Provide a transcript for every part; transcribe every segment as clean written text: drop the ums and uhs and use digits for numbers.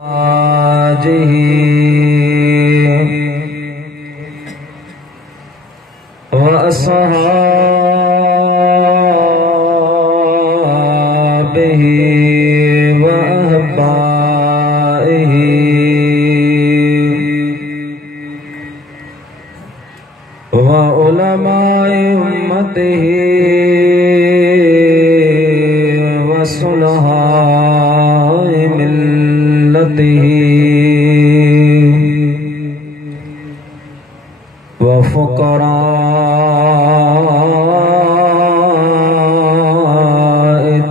आजिही व अस्हाबिही व अहबाइही व उलमाए उम्मतिही व सुलहाए व फ़ुक़राए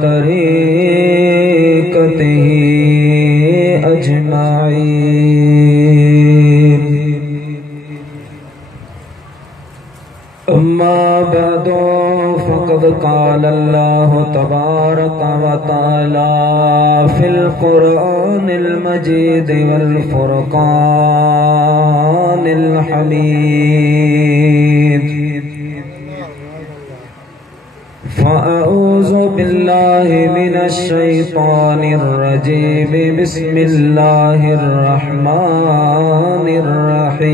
तरीक़तिही अजमाईन। अम्मा बअदु फ़क़द क़ाल अल्लाहु तबारक व तआला फ़िल क़ुरआनिल मजीद वल फ़ुरक़ानिल हमीद। फ़अऊज़ु बिल्लाहि मिनश शैतानिर रजीम। बिस्मिल्लाहिर रहमानिर रहीम।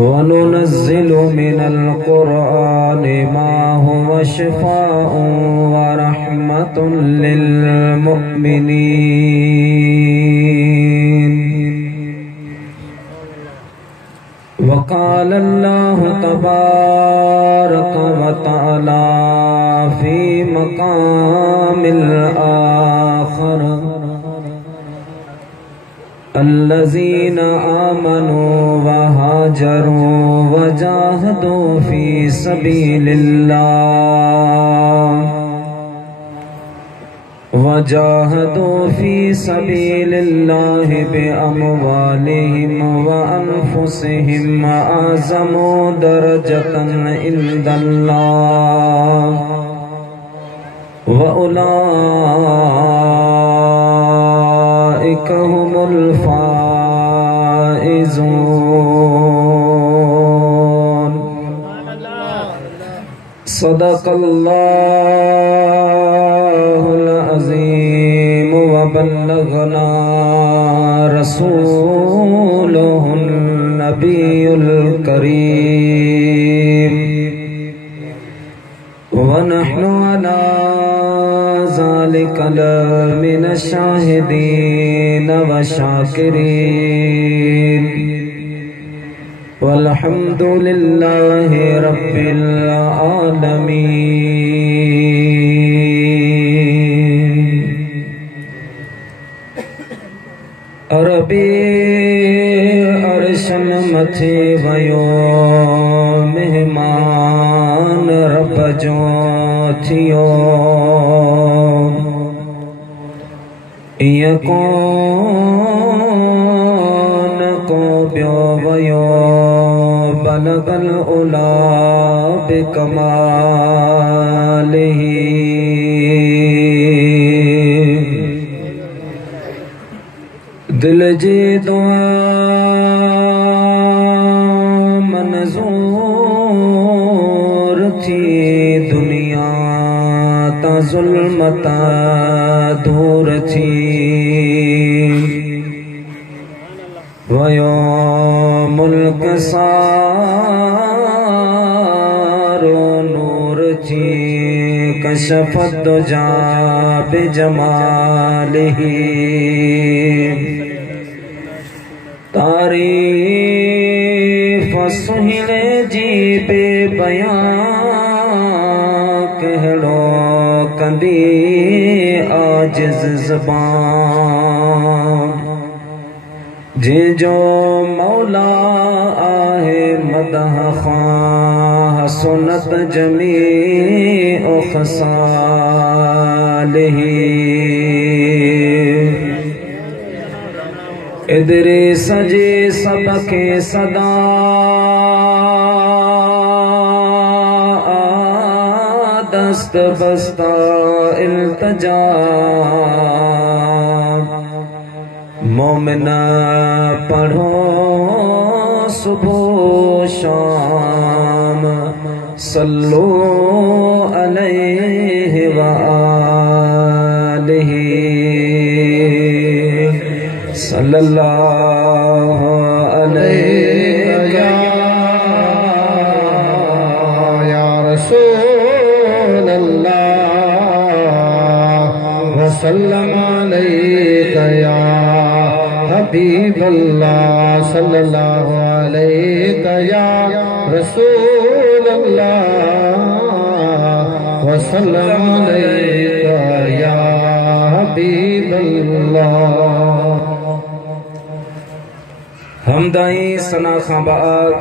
वनुनज़्ज़िलु मिनल क़ुरआनि मा हुवा शिफ़ाउन व रहमतुन लिल मुमिनीन। वक़ाल अल्लाहु तबारक व तआला फ़ी मक़ामिल आख़र अल्लज़ीना आमनू व हाजरू व जाहदू फ़ी सबीलिल्लाहि बिअमवालिहिम व अनफुसिहिम अअज़मु दरजतन इंदल्लाह व उलाइका हुमुल फाइज़ून। सदक़ल्लाहुल अज़ीम व बल्लगना रसूलुहुन नबियुल करीम व नहनु अला ज़ालिका लमिनश शाहिदीन व शाकिरीन वल्हम्दुलिल्लाहि रब्बिल आलमीन। अरबी अर्शन मथे वयो मेहमान रब जो थियो। इय कौन को ब्यो वयो बलगल उला बिकमालिही। दिल जी दुआ मंज़ूर थी दुनिया ता ज़ुल्मता दूर थी। वयो मुल्क सारो नूर थी कशफ़त दुजा बिजमालिही। तारीफ़ सुहिणे जी बेबयां कहड़ो कंदी आजिज़ ज़बान। जिजो मौला आहे मदह ख़ां सुनत जमीउ ख़सालिही। इदरे सजे सबके सदा दस्त बस्ता इल्तजा। मोमिना पढ़ो सुबह शाम सल्लो अलैहि व सल्लल्लाहु अलैहि या रसूल अल्लाह वसल्लम अलैका या हबीब अल्लाह सल्लल्लाहु अलैका या रसूल अल्लाह वसल्लम अलैका या हबीब अल्लाह। हमदाई सना खां बाद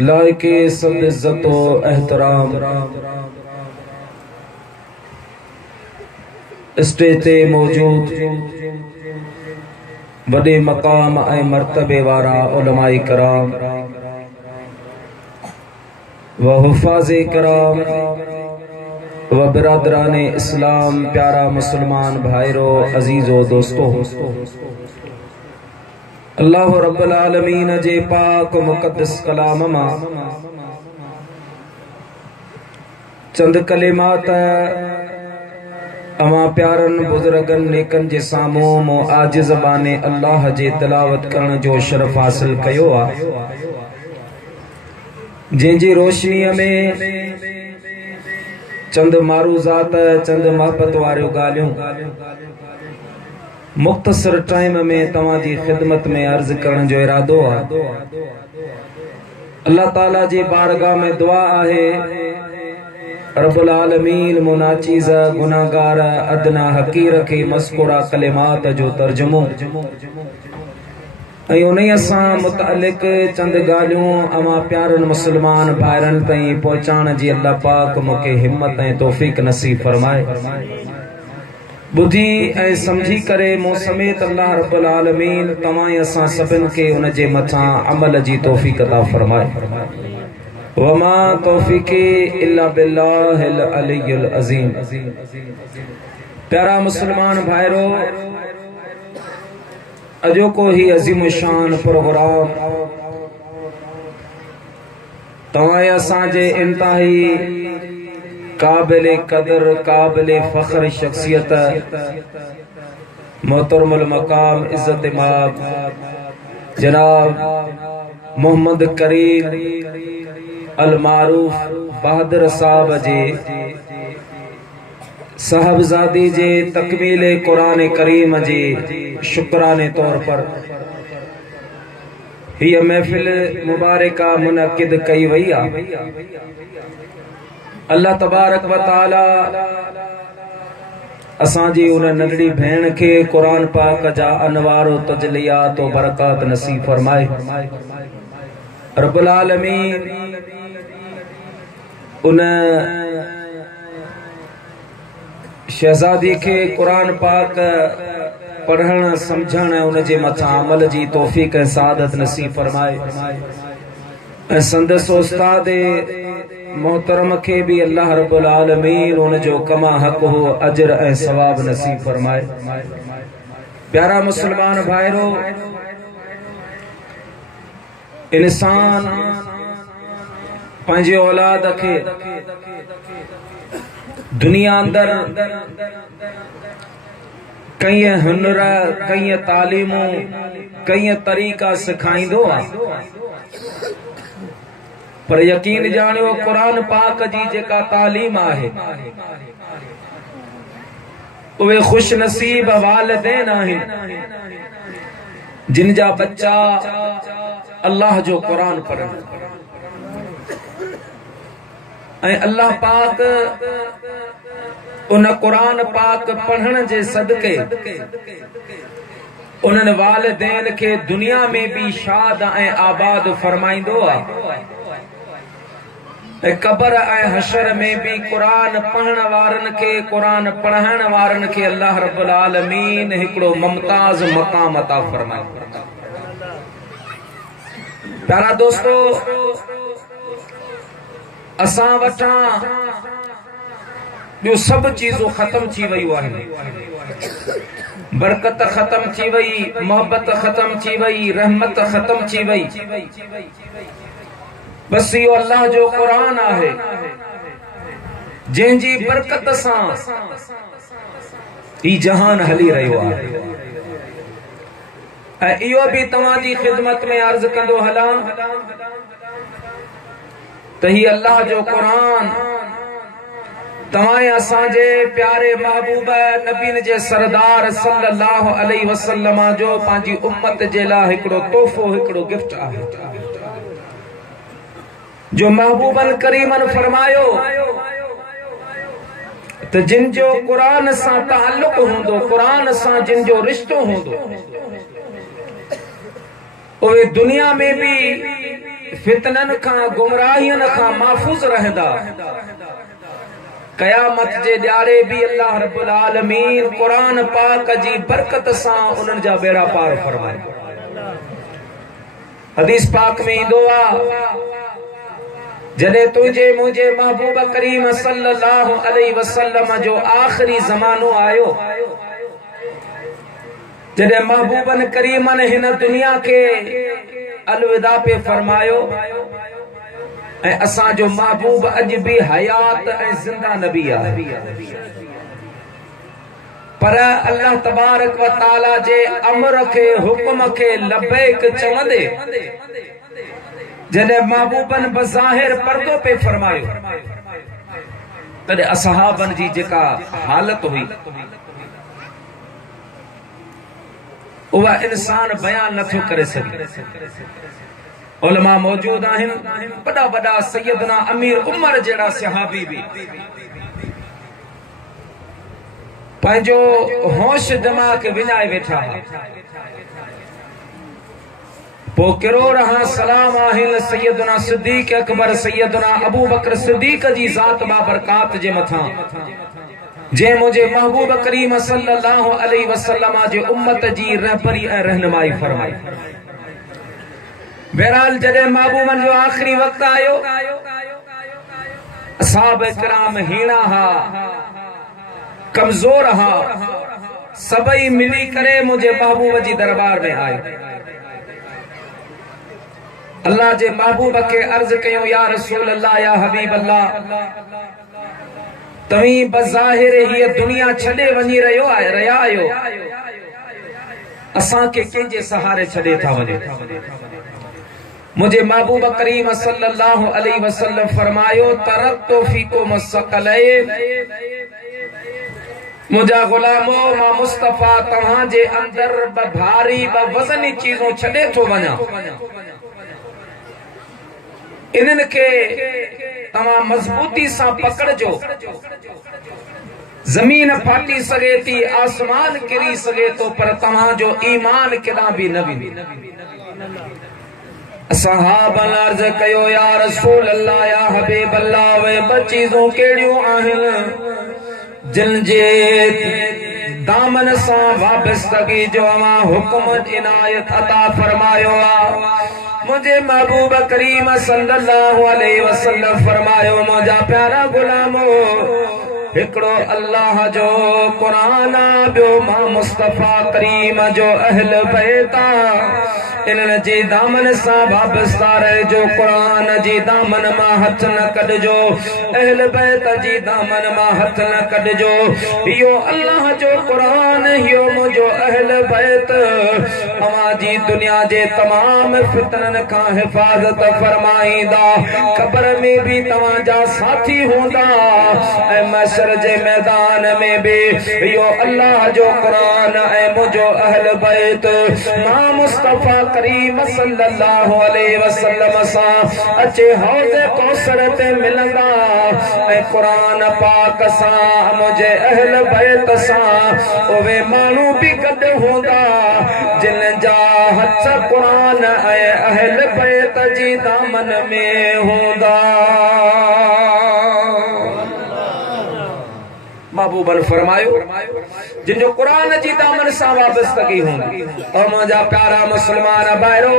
लायके सब इज्जत व एहतराम स्टेज ते मौजूद वॾे मक़ाम ऐं मर्तबे वारा उलमाए कराम व हुफ़ाज़े कराम व बिरादराने इस्लाम, प्यारा मुसलमान भाइरो, अजीजो दोस्तो, अल्लाह रब्बुल आलमीन जे पाक मुक़द्दस कलाम मां चंद कलिमात अमा प्यारन बुजुर्गन नेकन जे सामूं मो आजिज़ बाने अल्लाह जे तिलावत करण जो शरफ हासिल कयो आ, जंहिंजी रोशनीअ में चंद मारूज़ात, चंद मोहब्बत वारियूं ॻाल्हियूं मुख़्तसर टाइम में तव्हांजी ख़िदमत में अर्ज़ करण जो इरादो आहे। अल्लाह ताला जी बारगाह में दुआ आहे, रब्बुल आलमीन मुनाचीज़ गुनाहगार अदना हकीर के मस्कुरा कलिमात जो तर्जुमो ऐं उन्हीअ सां मुतअल्लिक़ चंद ॻाल्हियूं अमा प्यारनि मुसलमान भाइरनि ताईं पहुचाइण जी अल्लाह पाक मूंखे हिम्मत ऐं तौफ़ीक़ नसीब फरमाए। बुद्धि ऐं समझी करे मूं समेत अल्लाह रब्बुल आलमीन तव्हां असां सभिनि खे उन जे मथां अमल जी तौफ़ीक़ अता फरमाए। वमा तौफ़ीक़ी इल्ला बिल्लाहिल अलियुल अज़ीम। प्यारा मुसलमान भाइरो, अॼोको ही अज़ीम शान प्रोग्राम तव्हां असांजे इंतहाई काबिले कदर, काबिले फ़ख्र शख्सियत मोहतरमुल मकाम इज्जत माब जनाब मोहम्मद करीम अल मारूफ बहादुर साहब जे साहबजादी जे तकमील कुरान करीम जे शुक्राने तौर पर हीअ महफिल मुबारका मुनक़िद कई वई आहे। अल्लाह तबारक व तआला असांजी उन नंढड़ी भेण खे कुरान पाक जा अनवार व तजलियात व बरकात नसीब फरमाए। रब्बुल आलमीन उन शहजादी के कुरान पाक पढ़ण समझण उन जे मथां अमल जी तौफ़ीक़ ऐं सआदत नसीब फरमाए। ऐं संदसि उस्ताद मोहतरम के भी अल्लाह रब्बुल आलमीन उन जो कमा हक हो अजर ऐं सवाब नसीब फरमाए। प्यारा मुसलमान भाइरो, इंसान पंहिंजे औलाद के दुनिया अंदर कई हुनर, कई तालीमूं, कई तरीक़ा सिखाईंदो आहे, पर यकीन जानियो कुरान पाक जी जेका तालीम आहे उहे खुश नसीब वालिदैन आहिनि जिन जा बच्चा अल्लाह जो कुरान पढ़नि। ऐं अल्लाह पाक उन कुरान पाक पढ़ण जे सदके उन्हनि वालिदैन के दुनिया में भी शाद ऐं आबाद फरमाईंदो आहे, ऐं कब्र ऐं हशर में भी कुरान पढ़ण वारनि के, कुरान पढ़ाइण वारनि के अल्लाह रब्बुल आलमीन हिकिड़ो मुमताज मकाम अता फरमाए। प्यारा दोस्तो, असां वटां ॿियो सभु चीज़ूं ख़त्म थी वयूं आहिनि। बरकत ख़त्म थी वई, मोहब्बत ख़त्म थी वई, रहमत ख़त्म थी वई। बस इहो अल्लाह जो कुरान आहे जंहिंजी बरकत सां ई जहान हली रहियो आहे। ऐं इहो बि तव्हां जी ख़िदमत में अर्ज़ कंदो हलां त ही अल्लाह जो क़ुरान तव्हां असांजे प्यारे महबूब नबीन जे सरदार सल्लल्लाहु अलैहि वसल्लम जो पंहिंजी उम्मत जे लाइ हिकिड़ो तोहफ़ो, हिकिड़ो गिफ्ट आहे, जो महबूबन करीमन फरमायो त जिन जो क़ुरान सां ताल्लुक़ हूंदो, क़ुरान सां जिन जो रिश्तो हूंदो, उहे दुनिया में भी फितनन खां, गुमराहियन खां महफूज़ रहंदा। क़यामत जे ॾियारे भी अल्लाह रब्बुल आलमीन क़ुरान पाक जी बरकत सां उन्हनि जा बेड़ा पार फरमाए। हदीस पाक में ईंदो आहे जॾहिं तुंहिंजे मुंहिंजे महबूब करीम सल्लल्लाहु अलैहि वसल्लम जो आख़िरी ज़मानो आयो, जॾहिं महबूबन करीमन हिन दुनिया के अलविदा पे फरमायो ऐं असांजो महबूब अॼु भी हयात ऐं ज़िंदा नबी आहे, पर अल्लाह तबारक व तआला जे अमर के हुक्म के लबैक चवंदे जॾहिं महबूबन बज़ाहिर पर्दो पे फरमायो तॾहिं असहाबन जी जेका हालत हुई उहा इंसान बयान नथो करे सघे। उलमा मौजूद आहिनि, वॾा वॾा सैयदना अमीर उमर जहिड़ा सहाबी भी पंहिंजो होश जमा के विञाए वेठा। पोइ किरोड़ हां सलाम आहिनि सैयदना सिद्दीक़ अकबर, सैयदना अबू बकर सिद्दीक़ जी ज़ात बाबरकात जे मथां, जे मुझे महबूब करीम सल्लल्लाहु अलैहि वसल्लम जे उम्मत जी रहबरी ऐं रहनुमाई फरमाई। बहरहाल जॾहिं महबूबन जो आखिरी वक्त आयो, असहाब किराम हीणा हा, कमजोर हा, सभई मिली करे मुझे महबूब जी दरबार में आयो। अल्लाह जे महबूब के अर्ज कयो, या रसूल अल्लाह, या हबीब अल्लाह, तव्हीं बज़ाहिर हीअ दुनिया छॾे वञी रहिया आहियो, असांखे कंहिंजे सहारे छॾे था वञो। मुझे महबूब करीम सल्लल्लाहु अलैहि वसल्लम फरमायो, तरक्तु फीकुम सकलैन, मुझा गुलामो मां मुस्तफा तव्हां जे अंदर ब भारी ब वज़नी चीज़ों छॾे थो वञा। इन्हनि के तव्हां मज़बूती सां पकड़जो। जमीन फाटी सके थी, आसमान किरी सके तो, पर तव्हां जो ईमान केॾांहुं भी न वेंदो। सहाबन अर्ज़ कयो, या रसूल अल्लाह, या हबीब अल्लाह, वे ब चीज़ों कहिड़ियूं आहिनि जिन जे दामन सां वाबस्तगी जो अवां हुक्म इनायत अता फरमायो आहे। मुझे महबूब करीम सल्लल्लाहु अलैहि वसल्लम फरमायो, मुझा प्यारा गुलामो, हिकड़ो अल्लाह जो क़ुरान, ॿियो मां मुस्तफा करीम जो अहल बैत, इन्हनि जी दामन सां वाबस्ता रहिजो। क़ुरान जी दामन मां हथ न कढजो, अहल बैत जी दामन मां हथ न कढजो। इहो अल्लाह जो क़ुरान, इहो मुंहिंजो अहल बैत अवां जी दुनिया जे तमाम फितनन खां हिफ़ाज़त फरमाईंदा, क़ब्र में भी तव्हां जा साथी हूंदा ऐं महशर जे मैदान में भी इहो अल्लाह जो क़ुरान ऐं मुंहिंजो अहल बैत मां मुस्तफा करीम सल्लल्लाहु अलैहि वसल्लम सां अचे हौज़ कौसर ते मिलंदा ऐं क़ुरान पाक सां मुंहिंजे अहल बैत सां उहे माण्हू भी गॾु हूंदा जिन जा हथ क़ुरान ऐं अहल बैत जी दामन में हूंदा। महबूबन फरमायो, जिन जो क़ुरान जी दामन सां वाबस्तगी हूंदी। और मुंहिंजा प्यारा मुस्लमान भाइरो,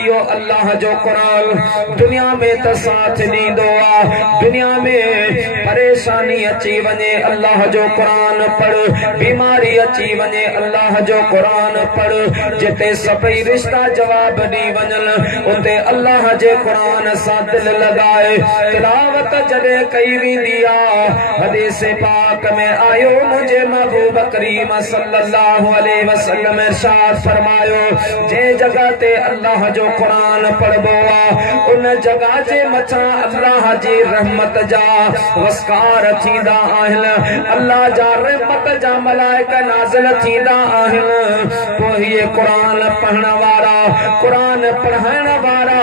इहो अल्लाह जो क़ुरान दुनिया में त साथ ॾींदो आहे। दुनिया में परेशानी अची वञे, अल्लाह जो क़ुरान पढ़, बीमारी अची वञे, अल्लाह जो क़ुरान पढ़। जिते सभई रिश्ता जवाब ॾी वञनि, उते अल्लाह जे क़ुरान सां दिल लॻाए तिलावत जॾहिं कई वेंदी आहे, हदीस पाक में आयो मुझे महबूब करीम सल्लल्लाहु अलैहि वसल्लम इरशाद फरमायो जे जगह ते अल्लाह जो कुरान पढ़बो आ उन जगह जे मथा अल्लाह जी रहमत जा वस्कार थींदा आहिन अल्लाह जा रहमत जा मलाइका नाज़िल थींदा आहिन पोइ ये कुरान पढ़ण वारा कुरान पढ़ाइण वारा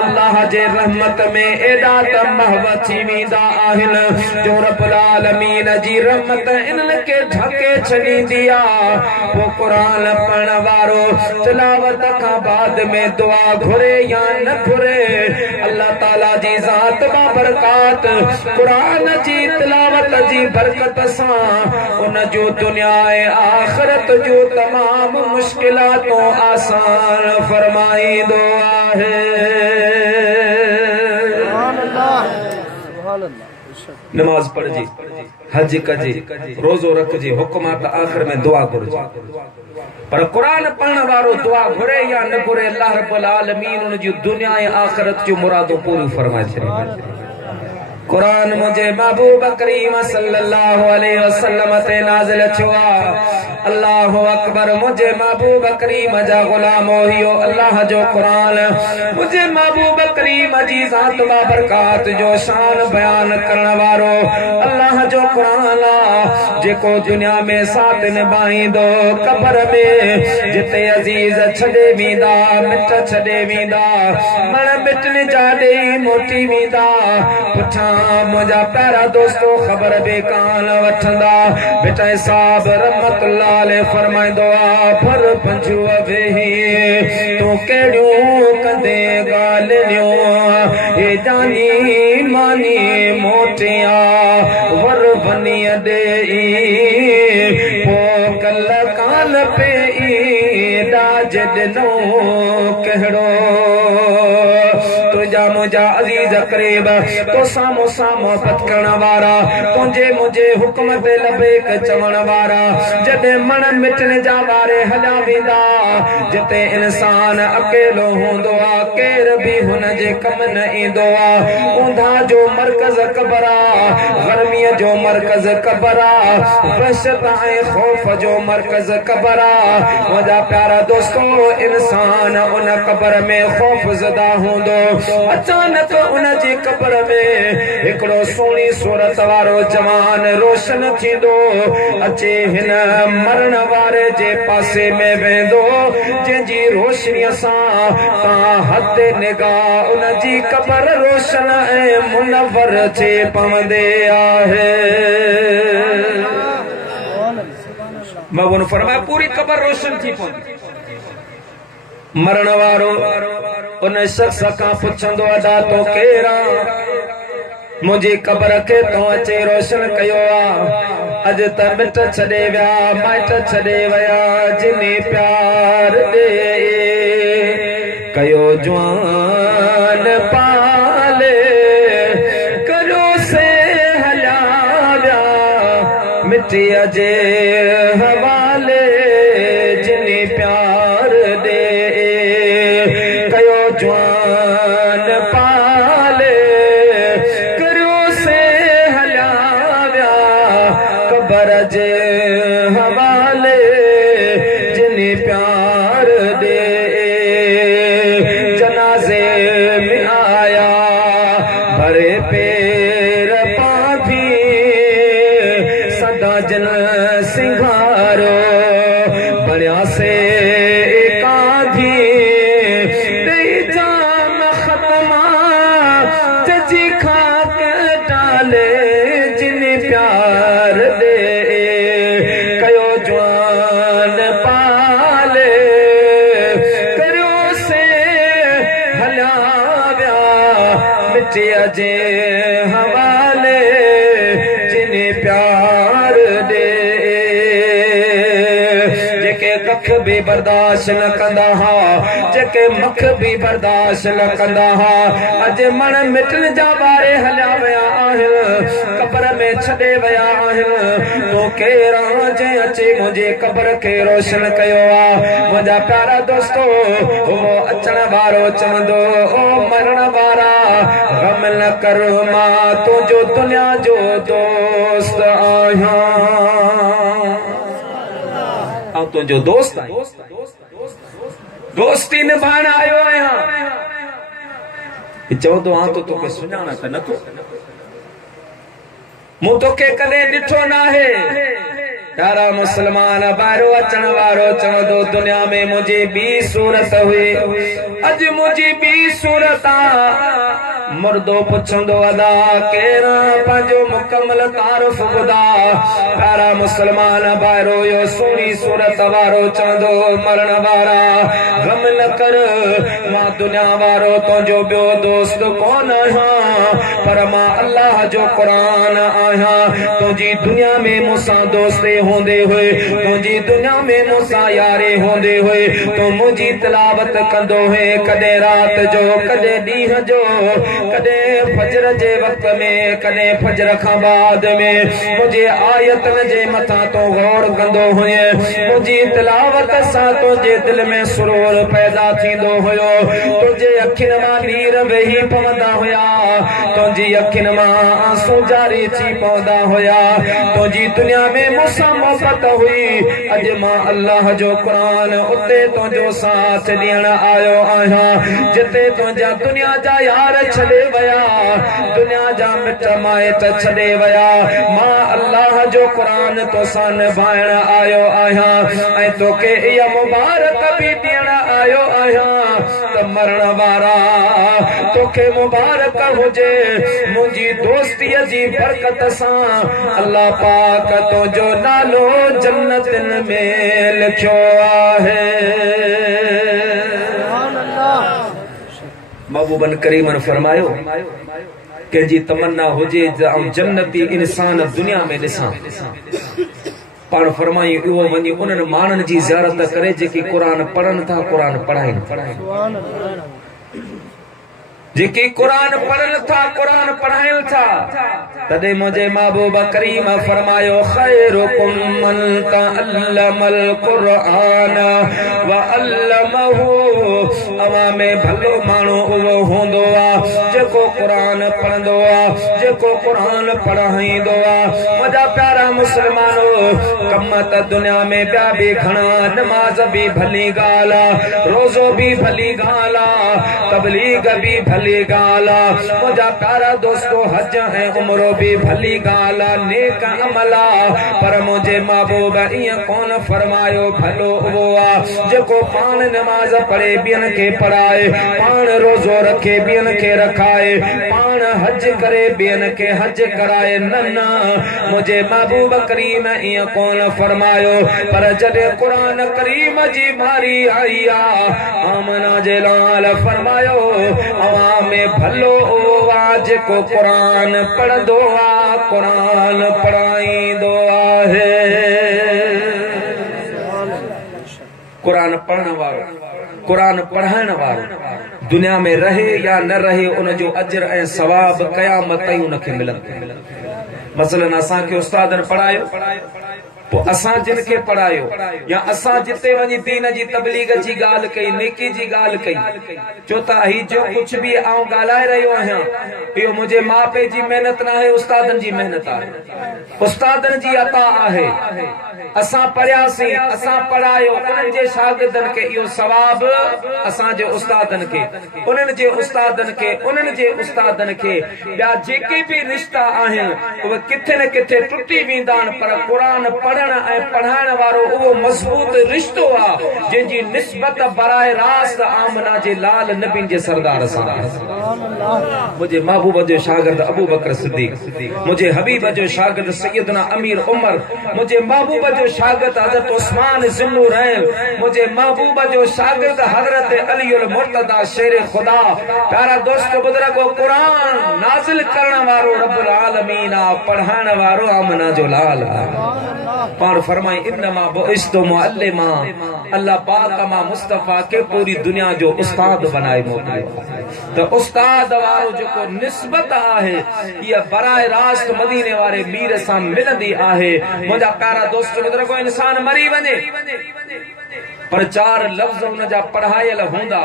अल्लाह जे रहमत में एॾा त महव थी वेंदा आहिन जो रब्बुल आलमीन जी रहमत इन्हनि खे ढके छॾींदी आहे पोइ कुरान पढ़ण वारो तिलावत खां बाद में दुआ घुरे या न घुरे अल्लाह ताला जी ज़ात बाबरकात कुरान जी तिलावत जी बरकत सां उन जो दुनिया ऐं आख़िरत जो तमाम मुश्किलातों आसान फरमाईंदो आहे नमाज पढ़जी हज कजे रोजो रखजे हुक्मात आखिर में दुआ घुरजे पर कुरान पढ़ण वारो दुआ घुरे या न घुरे अल्लाह रब्बुल आलमीन उन जी दुनिया ऐं आखिरत जो मुरादों पूरी फरमाए छॾे कुरान मुझे महबूब करीम सल्लल्लाहु अलैहि वसल्लम ते नाज़िल थियो अल्लाह अकबर मुझे महबूब करीम जा गुलाम होयो अल्लाह जो कुरान मुझे महबूब करीम जी ज़ात बाबरकात जो शान बयान करण वारो अल्लाह जो कुरान जेको दुनिया में साथ निभाईंदो कब्र में जिते अजीज छॾे वेंदा मिट छॾे वेंदा मण मिटनि जा ॾेई मोटी वेंदा पुठा मुझा प्यारा दोस्तों खबर बेकान वठंदा बेटा साहब रहमतुल्लाह अलैहि फरमाइंदो आ पर पंजू वेही तू केड़ियों कंदे ॻाल्हियूं हे जानी मानी मोटिया वर वनी ॾेई पो कल काल पे दाज ॾिनो कहिड़ो तुझा मुझा अजीज करीब तो सामो सामो पत करण वारा तुझे मुझे हुक्म ते लबेक चवण वारा जॾहिं मण मिटण जा वारे हलिया वेंदा जिते इंसान अकेलो हूंदो आहे केर बि हुन जे कम न ईंदो आहे ऊंधा जो मरकज़ कब्र आहे गर्मीअ जो मरकज़ कब्र आहे वहशत ऐं ख़ौफ़ जो मरकज़ कब्र आहे मुंहिंजा प्यारा दोस्तो इंसान उन कब्र में ख़ौफ़ ज़दा हूंदो अचानक उन जी कब्र में हिकिड़ो सुहिणी सूरत वारो जवान रोशन थींदो अचे हिन मरण वारे जे पासे में वेंदो जंहिंजी रोशनीअ सां तव्हां हद निगाह उन जी कब्र रोशन ऐं मुनवर थे पवंदे आहे मबून फरमाए पूरी कब्र रोशन थी पवंदी मरण वारो उन शख्स खां पुछंदो अदा तो केरा मुझी कब्र के तो अचे रोशन कयो आ अज त मिट छॾे विया माइट छॾे विया जिनी प्यार दे कयो जवान पाले करो से हलिया विया मिटीअ जे हवाले जिनी प्यार दे कयो जवान पाले करो से हलिया विया कब्र जे हवाले जिनी प्यार दे जनाजे में आया भरे पेर पाभी सदा जन सिंगारो बढ़िया से एकाधी दे जाम खत्मा जजी खाक डाले जिन प्यार दे कयो जवान पाले करो से हलिया विया मिटीअ जे हवाले जिन प्यार दे जेके कख भी बर्दाश्त न कंदा हा जेके मख भी बर्दाश्त न कंदा हा अज मण मिटन जा वारे हलिया विया आहिनि कब्र में छॾे विया आहिनि तो केरा जे अचे मुंहिंजे कब्र खे रोशन कयो आहे मुंहिंजा प्यारा दोस्तो उहो अचण वारो चवंदो ओ मरण वारा गम न कर मां तुंहिंजो दुनिया जो दोस्त आहियां आया ऐं तुंहिंजो दोस्त आहियां दोस्ती निभाइण आयो आहियां चवंदो आहियां तो तोखे सुञाणा त नथो मूं तोखे कॾहिं ॾिठो न आहे यारा मुसलमान ॿाहिरो अचण वारो चवंदो दुनिया में मुंहिंजी ॿी सूरत हुई अॼु मुंहिंजी ॿी सूरत आहे मुर्दो पुछंदो अदा केरु पंहिंजो मुकमल तारुफ़ ॿुधा यारा मुसलमान ॿाहिरो इहो सुहिणी सूरत वारो चवंदो मरण वारा गम न कर मां दुनिया वारो तुंहिंजो ॿियो दोस्त कोन आहियां पर मां अल्लाह जो क़ुरान आहियां तुंहिंजी दुनिया में मूंसां दोस्ती होंदे हुए तुंहिंजी दुनिया में मूंसां यारे होंदे हुए तूं मुंहिंजी तिलावत कंदो हुए कॾहिं रात जो कॾहिं ॾींहं जो कॾहिं फजर जे वक़्त में कॾहिं फजर खां बाद में मुंहिंजे आयतन जे मथां तूं गौर कंदो हुए मुंहिंजी तिलावत सां तुंहिंजे दिल में सुरूर पैदा थींदो हुयो तुंहिंजे अखियुनि मां नीर वेही पवंदा हुया तुंहिंजी अखियुनि मां आंसू जारी थी पवंदा हुया तुंहिंजी दुनिया में मूंसां मोहबत हुई अॼु मां अल्लाह जो क़ुरान उते तुंहिंजो साथ ॾियण आयो आहियां जिते तुंहिंजा दुनिया जा यार छॾे वया दुनिया जा मिट माइट छॾे वया मां अल्लाह जो क़ुरान तोसां निभाइण आयो आहियां ऐं तोखे इहा मुबारक बि ॾियण आयो आहियां त मरण वारा तोखे मुबारक हुजे मुंहिंजी दोस्तीअ जी बरकत सां अल्लाह पाक तुंहिंजो नालो जन्नतन में लिखियो आहे महबूबन करीमन फरमायो कंहिंजी तमन्ना हुजे जन्नती इंसान दुनिया में ॾिसां पाण फरमाई उहो वञी उन्हनि माण्हुनि जी ज़ियारत करे जेके क़ुरान पढ़नि था क़ुरान पढ़ाइनि जेके क़ुरान पढ़नि था क़ुरान पढ़ाइनि था तॾहिं मुंहिंजे महबूब करीम फरमायो खैरुकुम मन तअल्लमल क़ुरान व अल्लमहु अवां में भलो माण्हू उहो हूंदो आहे जेको क़ुरान पढ़ंदो आहे जेको क़ुरान पढ़ाईंदो आहे मुंहिंजा प्यारा मुस्लमानो कम त दुनिया में ॿिया बि घणा नमाज़ बि भली ॻाल्हि आहे रोज़ो बि भली ॻाल्हि आहे तबलीग बि भली ॻाल्हि आहे मुंहिंजा प्यारा दोस्तो हज ऐं उमरो बि भली ॻाल्हि आहे नेक अमल आहे पर मुंहिंजे महबूब ईअं कोन फरमायो भलो उहो आहे जेको पाण नमाज़ पढ़े ॿियनि खे पढ़ाए पाण रोज़ो रखे ॿियनि खे रखाए पाण हज करे ॿियनि खे हज कराए न मुंहिंजे महबूब करीम ईअं कोन फरमायो पर जॾहिं क़ुरान करीम जी बारी आई आहे आमना जे लाल फरमायो अवां में भलो उहो आहे जेको क़ुरान पढ़ंदो आहे क़ुरान पढ़ाईंदो आहे क़ुरान पढ़ण वारो क़ुरान पढ़ाइण वारो दुनिया में रहे या न रहे उनजो अजर ऐं सवाब क़यामत ताईं उनखे मिलंदो मसलन असांखे उस्तादनि पढ़ायो पोइ असां जिन खे पढ़ायो या असां जिते वञी दीन जी तबलीग जी ॻाल्हि कई नेकी जी ॻाल्हि कई चो त ही जो कुझु बि आऊं ॻाल्हाए रहियो आहियां इहो मुंहिंजे माउ पीउ जी महिनत न आहे उस्तादनि जी महिनत आहे उस्तादनि जी अता आहे असां पढ़ियासीं असां पढ़ायो उन्हनि जे शागिर्दनि खे इहो सवाब असांजे उस्तादनि खे उन्हनि जे उस्तादनि खे उन्हनि जे उस्तादनि खे ॿिया जेके बि रिश्ता आहिनि उहे किथे न किथे टुटी वेंदा आहिनि पर क़ुरान पढ़ण ऐं पढ़ाइण वारो उहो मज़बूत रिश्तो आहे जंहिंजी निस्बत बराए रास्त आमना जे लाल नबी जे सरदार सां मुंहिंजे महबूब जो शागिर्द अबू बकर सिद्दीक़ मुंहिंजे हबीब जो शागिर्द सैयदना अमीर उमर मुंहिंजे महबूब जो शागिर्द हज़रत उस्मान ज़ुन्नुरैन मुंहिंजे महबूब जो शागिर्द हज़रत अली उल मुर्तदा शेर खुदा प्यारा दोस्त बुजुर्गो क़ुरान नाज़िल करण वारो रब्बुल आलमीन आहे पढ़ाइण वारो आमना जो लाल पाण फरमाई इन्नमा बुइस्तु मुअल्लिमा अल्लाह पाक मां मुस्तफा के पूरी दुनिया जो उस्ताद बनाए मोकिलियो त उस्ताद वारो जेको निस्बत आहे इहा बराए रास्त मदीने वारे मीर सां मिलंदी आहे मुंहिंजा प्यारा दोस्त बुजुर्गो इंसान मरी वञे पर चार लफ़्ज़ हुन जा पढ़ायल हूंदा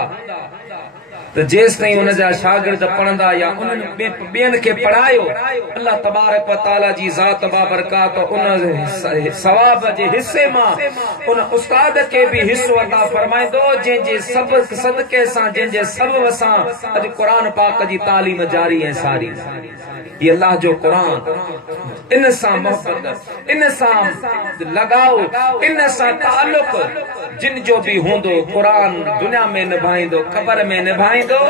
तो जेस ताईं उन जा शागिर्द पढ़ंदा या उन्हनि ॿियनि खे पढ़ायो अल्लाह तबारक व तआला जी ज़ात बाबरकात उन सवाब जे हिस्से मां उन उस्ताद के भी हिस्सो अता फरमाइंदो जंहिंजे सबक सदके सां जंहिंजे सबब सां अॼु क़ुरान पाक जी तालीम जारी है सारी। ये अल्लाह जो कुरान इन सां मोहब्बत इन सां लगाओ इन सां ताल्लुक जिन जो भी होंदो कुरान दुनिया में निभाइंदो क़ब्र में निभाइंदो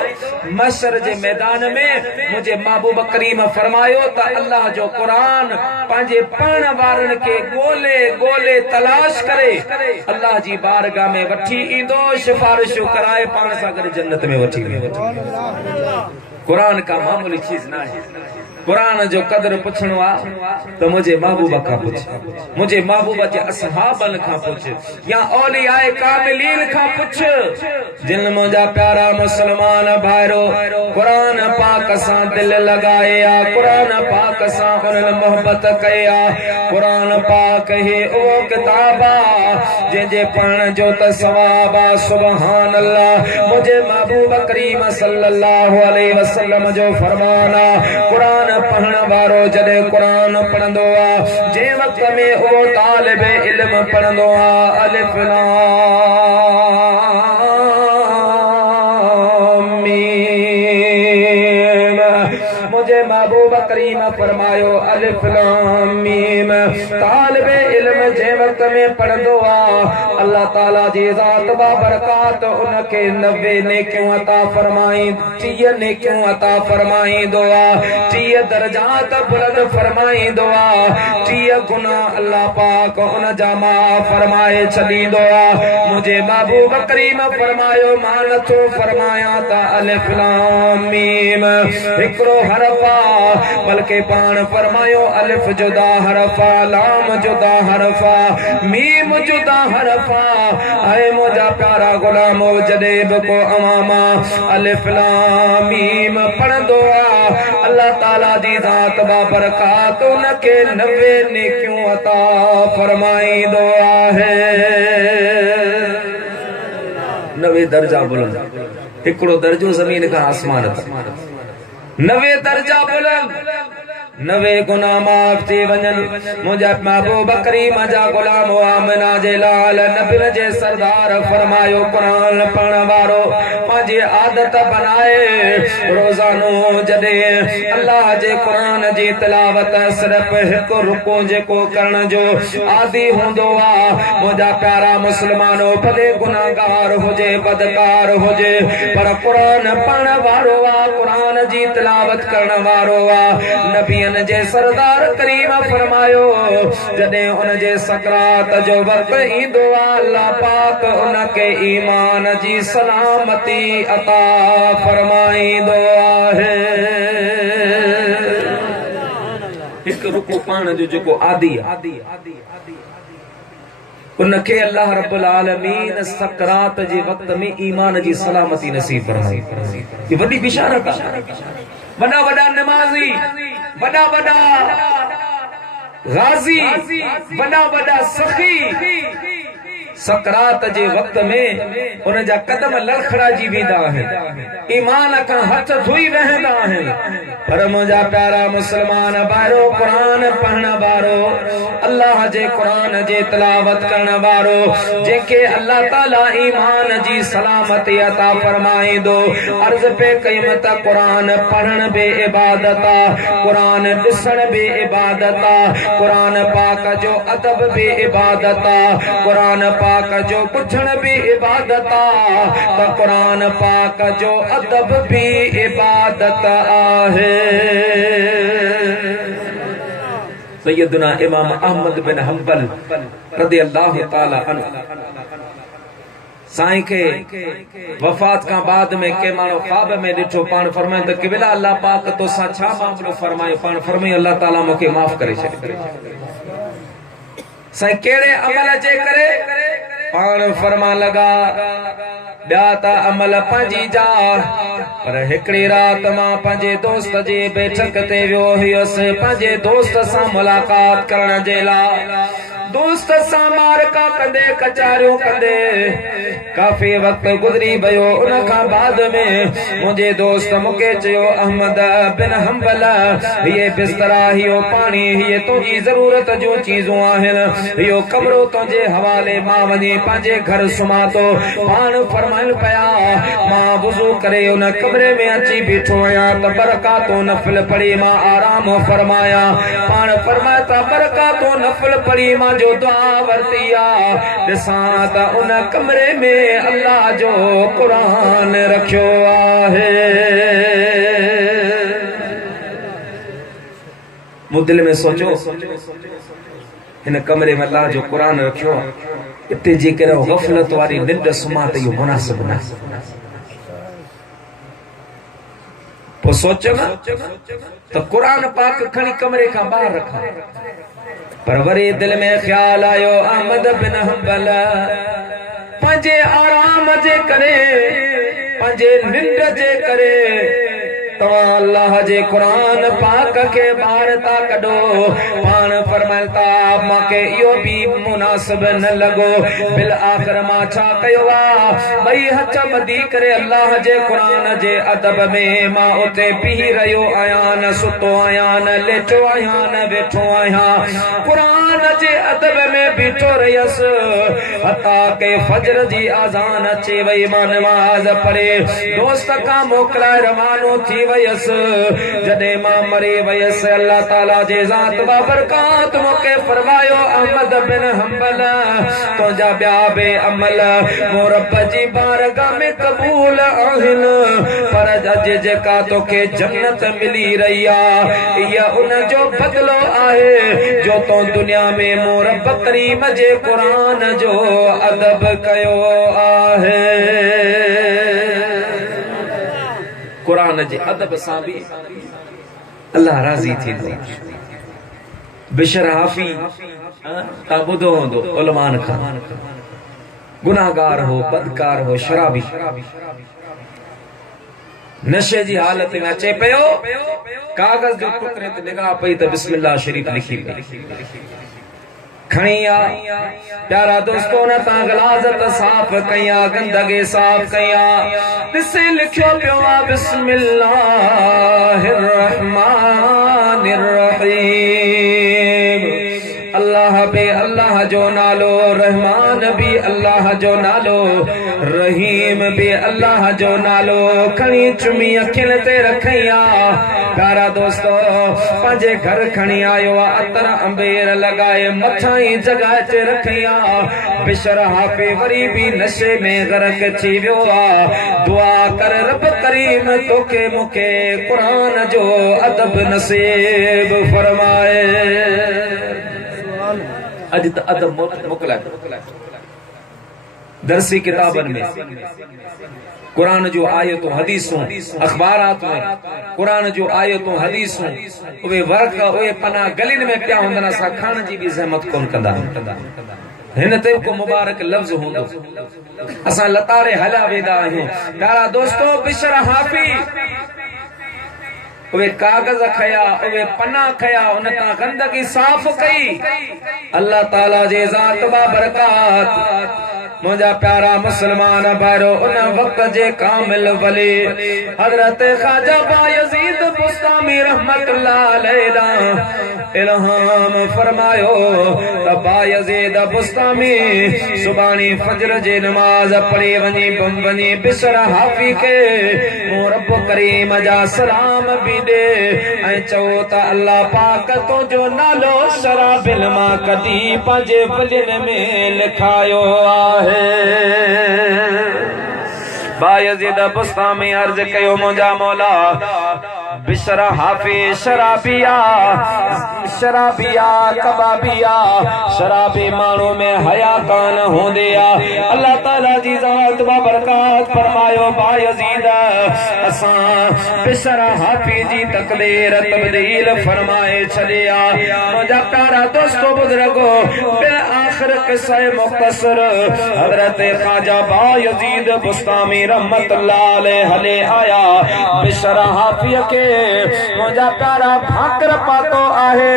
मशर जे मैदान में मुझे महबूब करीम फरमायो त अल्लाह जो कुरान पंहिंजे पढ़ण वारनि के गोले गोले तलाश करे अल्लाह जी बारगाह में वठी ईंदो सिफारिशूं कराए पाण सां गॾु जन्नत में वठी वेंदो। कुरान का मामूली चीज ना है। कुरान जो कदर पुछणो आ तो मुझे महबूबा का पुछ मुझे महबूबा जे असहाबन का पुछ या औलियाए कामिलीन का पुछ जिन मुझा प्यारा मुसलमान भाइरो कुरान पाक सां दिल लगाए आ कुरान पाक सां उन मोहब्बत कए आ। कुरान पाक ही ओ किताबा जे पढ़ण जो त सवाब आ। सुभान अल्लाह मुझे महबूब करीम सल्लल्लाहु अलैहि वसल्लम जो फरमान आ कुरान पढ़ण वारो जॾहिं कुरान पढ़ंदो आ जे वक्त में वो तालिब इल्म पढ़ंदो आ अलिफ लाम मीम मुझे महबूब करीम फरमायो अलिफ लाम मीम तालिब इल्म जे वक्त में पढ़ंदो आ अल्लाह ताला जी ज़ात बाबरकात उनके 90 नेकियूं अता फरमाई 30 नेकियूं अता फरमाई दुआ 30 दर्जात बुलंद फरमाई दुआ 30 गुना अल्लाह पाक उन जा माफ़ फरमाए छॾींदो आ। मुझे महबूब करीम फरमायो मां नथो फरमाया त अलिफ लाम मीम हिकिड़ो हरफ आ बल्कि पाण फरमायो अलिफ जुदा हरफ आ लाम जुदा हरफ आ मीम जुदा हरफ आए मुझा प्यारा गुलाम जॾहिं बि को अवामा अलिफ लाम मीम पढ़ंदो आ अल्लाह ताला जी ज़ात बाबरकात उनके 90 नेकियूं अता फरमाईंदो आहे। 90 दर्जा बुलंद हिकिड़ो दर्जो ज़मीन खां आसमान तक 90 दर्जा बुलंद 90 गुना माफ थी वञनि। मुंहिंजा महबूब करीम जा गुलाम आमिना जे लाल नबी जे सरदार फरमायो कुरान पढ़ण वारो पंहिंजी आदत बनाए रोज़ानो जॾहिं अल्लाह जे कुरान जी तिलावत सिर्फ हिकु रुको जेको करण जो आदि हूंदो आहे मुंहिंजा प्यारा मुस्लमानो भले गुनाहगार हुजे बदकार हुजे पर कुरान पढ़ण वारो आहे कुरान जी तिलावत करण वारो आहे। नबी जे सरदार करीम फरमायो जॾहिं उन जे सकरात जो वक्त ईंदो आहे अल्लाह पाक उनके ईमान जी सलामती अता फरमाईंदो आहे। हिकु रुको पाण जो जेको आदि उनके अल्लाह रब्बुल आलमीन सकरात जे वक्त में ईमान जी सलामती नसीब फरमाई। ये वॾी बिशारत आहे। वॾा वॾा नमाज़ी वॾा वॾा गाज़ी वॾा वॾा सखी सकरात जे वक्त में उन जा कदम लड़खड़ाजी वेंदा आहिनि ईमान खां हथ धोई रहंदा आहिनि पर मुंहिंजा प्यारा मुस्लमान भाइरो कुरान पढ़ण वारो अल्लाह जे कुरान जे तिलावत करण वारो जेके अल्लाह ताला ईमान जी सलामती अता फरमाईंदो अर्ज़ पे कयम त कुरान पढ़ण बि इबादत आहे कुरान ॾिसण बि इबादत आहे कुरान पाक जो अदब बि इबादत आहे कुरान पाक जो पुछण भी इबादत आ कुरान पाक जो अदब भी इबादत आहे। सैयदना इमाम अहमद बिन हंबल रज़ी अल्लाह ताला अन्हु साईं के वफात का बाद में के मानो ख्वाब में ॾिठो पाण फरमाए त क़िबला अल्लाह पाक तो सा छा मामलो फरमायो पाण फरमाई अल्लाह ताला मूंखे माफ़ करे छॾे। साईं कहिड़े अमल जे करे पाण फरमा लगा ॿिया त अमल पंहिंजी जा पर हिकिड़ी रात मां पंहिंजे दोस्त जी बैठक ते वियो हुयुसि पंहिंजे दोस्त सां मुलाक़ात करण जे लाइ दोस्त सां मारका कंदे कचारियों कंदे काफ़ी वक्त गुज़री वियो। उन खां बाद में मुझे दोस्त मूंखे चयो अहमद बिन हंबल ये बिस्तरा हियो पानी ये तुझी ज़रूरत जो चीज़ूं आहिनि यो कमरो तुझे हवाले मां वञी पंहिंजे घर सुम्हां थो। पाण फरमाइनि पिया मां वुज़ू करे उन कमरे में अची बीठो आहियां त बरकातो नफ़िल पढ़ी मां आराम फरमाया। पाण फरमाए त बरकातो नफ़िल पढ़ी मां जो दुआ वरती आ ॾिसां त उन कमरे में अल्लाह जो क़ुरान रखियो आहे। मूं दिल में सोचो हिन कमरे में अल्लाह जो क़ुरान रखियो इते जेकर गफ़लत वारी निंड सुम्हां त इहो मुनासिब न। पोइ सोच न त क़ुरान पाक खणी कमरे खां ॿाहिरि रखां। पर वरी दिल में ख्याल आयो अहमद बिन हंबल पंहिंजे आराम जे करे पंहिंजे निंड जे करे तव्हां अल्लाह जे क़ुरान पाक खे ॿाहिरि था कढो। पाण फरमाइनि था मूंखे इहो बि मुनासिब न लॻो। बिल आख़िर मां छा कयो आहे ॿई हथ ॿधी करे अल्लाह जे क़ुरान जे अदब में मां उते बीही रहियो आहियां न सुतो आहियां न लेटो आहियां न वेठो आहियां क़ुरान जे अदब में बीठो रहियसि हता के फजर जी आज़ान अचे वई। मां नमाज़ पढ़े दोस्त खां मोकिलाए रवानो थी वयसि। जॾहिं मां मरी वयसि अल्लाह ताला जे ज़ात बाबरकात मूंखे फरमायो अहमद बिन हंबल तुंहिंजा ॿिया बि अमल मूं रब जी बारगाह में क़बूल आहिनि पर अॼु जेका तोखे जन्नत मिली रही आहे इहा उन जो बदिलो आहे जो तो दुनिया में मूं रब करीम जे क़ुरान जो अदब कयो आहे। क़ुरान जे अदब सां भी अल्लाह राज़ी थींदो। बिशर हाफ़ी ता ॿुधो हूंदो उलमान खां गुनाहगार हो बदकार हो शराबी नशे जी हालत में अचे पियो कागज़ जो टुकड़े ते निगाह पई त बिस्मिल्लाह शरीफ लिखी पई खणी आ। प्यारा दोस्तों न ता गलाज़त साफ़ कया गंदगी साफ़ कया ॾिसे लिखियो पियो आ बिस्मिल्लाहिर रहमानिर रहीम। अल्लाह बे अल्लाह जो नालो रहमान भी अल्लाह जो नालो रहीम भी अल्लाह जो नालो खणी चुमी अखियुनि ते रखिया। प्यारा दोस्तों पंहिंजे घर खणी आयो आहे अतर अंबेर लगाए मथां ई जगह ते रखिया। बिशर हाफ़ी वरी भी नशे में गरक थी वियो आहे। दुआ कर रब करीम तोखे मूंखे क़ुरान जो अदब नसीब फरमाए। अॼु त अदब मोकिलाए दरसी किताबन में कुरान जो आयतों हदीसों अखबारात में कुरान जो आयतों हदीसों उहे वर्क उहे पना गलिन में पिया हूंदन असां खाण जी भी ज़हमत कोन कंदा। हिन ते को मुबारक लफ्ज़ हूंदो असां लतारे हला वेंदा आहियूं। प्यारा दोस्तों बिशर हाफ़ी उहे कागज़ खया उहे पना खया उन तां गंदगी साफ़ कई। अल्लाह ताला जे ज़ात बाबरकात मुझा प्यारा मुसलमान भाइरो उन वक्त जे कामिल वली हजरत ख्वाजा बायजीद बुस्तामी रहमतुल्लाह अलैहि इल्हाम फरमायो त बायजीद बुस्तामी सुबानी फजर जे नमाज पढ़ी वनी बम बिशर हाफ़ी के मूं रब करीम जा सलाम भी दे ऐं चओ त अल्लाह पाक तो जो नालो शराबिल मां कदी पंहिंजे वलिन में लिखायो आहे। बायजीद बुस्तामी अर्ज कयो मुंहिंजा मौला बिशर हाफ़ी शराबिया शराबिया कबाबिया शराबी माण्हू में हया कान हूंदी आहे। अल्लाह ताला जी ज़ात बाबरकात फरमायो बायजीद असां बिशर हाफ़ी जी तकदीर तब्दील फरमाए छॾी आहे। मुंहिंजा प्यारा दोस्तो बुज़ुर्गो आखिर किस्सा मुख्तसर हजरत ख्वाजा बायजीद बुस्तामी रहमतुल्लाह अलैह हले आया बिशर हाफिया के मुझा प्यारा भाकर पातो आहे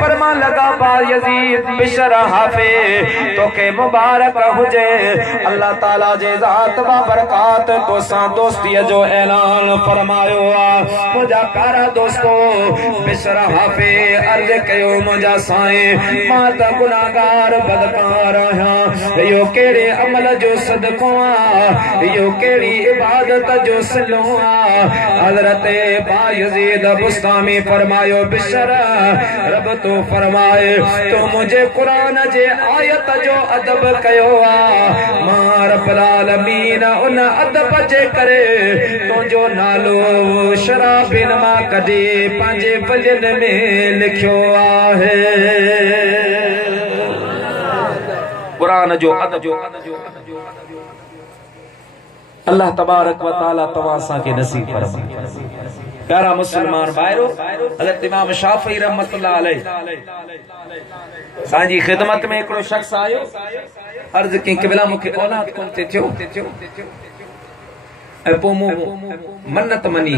फरमा लगा बायजीद बिशर हाफे तो के मुबारक हुजे अल्लाह ताला जे ज़ात बा बरकात तो सा दोस्ती जो ऐलान फरमायो आ मुझा प्यारा दोस्तों बिशर हाफे अर्ज कयो मुझा साईं मां त गुनाहगार बदकार आहियां यो केड़े अमल जो सदको आ यो केड़ी इबादत जो सिलो आ हजरत बायजीद बुस्तामी फरमायो बिशर रब तो फरमाए तो मुझे कुरान जे आयत जो अदब कयो आ मां रब्बुल आलमीन उन अदब जे करे तो जो नालो शराबिन मां कदे पंहिंजे वलियन में लिखियो आहे कुरान जो अदब अल्लाह तबारक व तआला तवां सां के नसीब फरमाए प्यारा मुसलमान भाइरो हज़रत इमाम शाफी रहमतुल्लाह अलैह सांजी खिदमत में एकड़ो शख्स आयो अर्ज की क़िबला मुखे औलाद कोन ते थियो ऐं पोइ मूं मन्नत मनी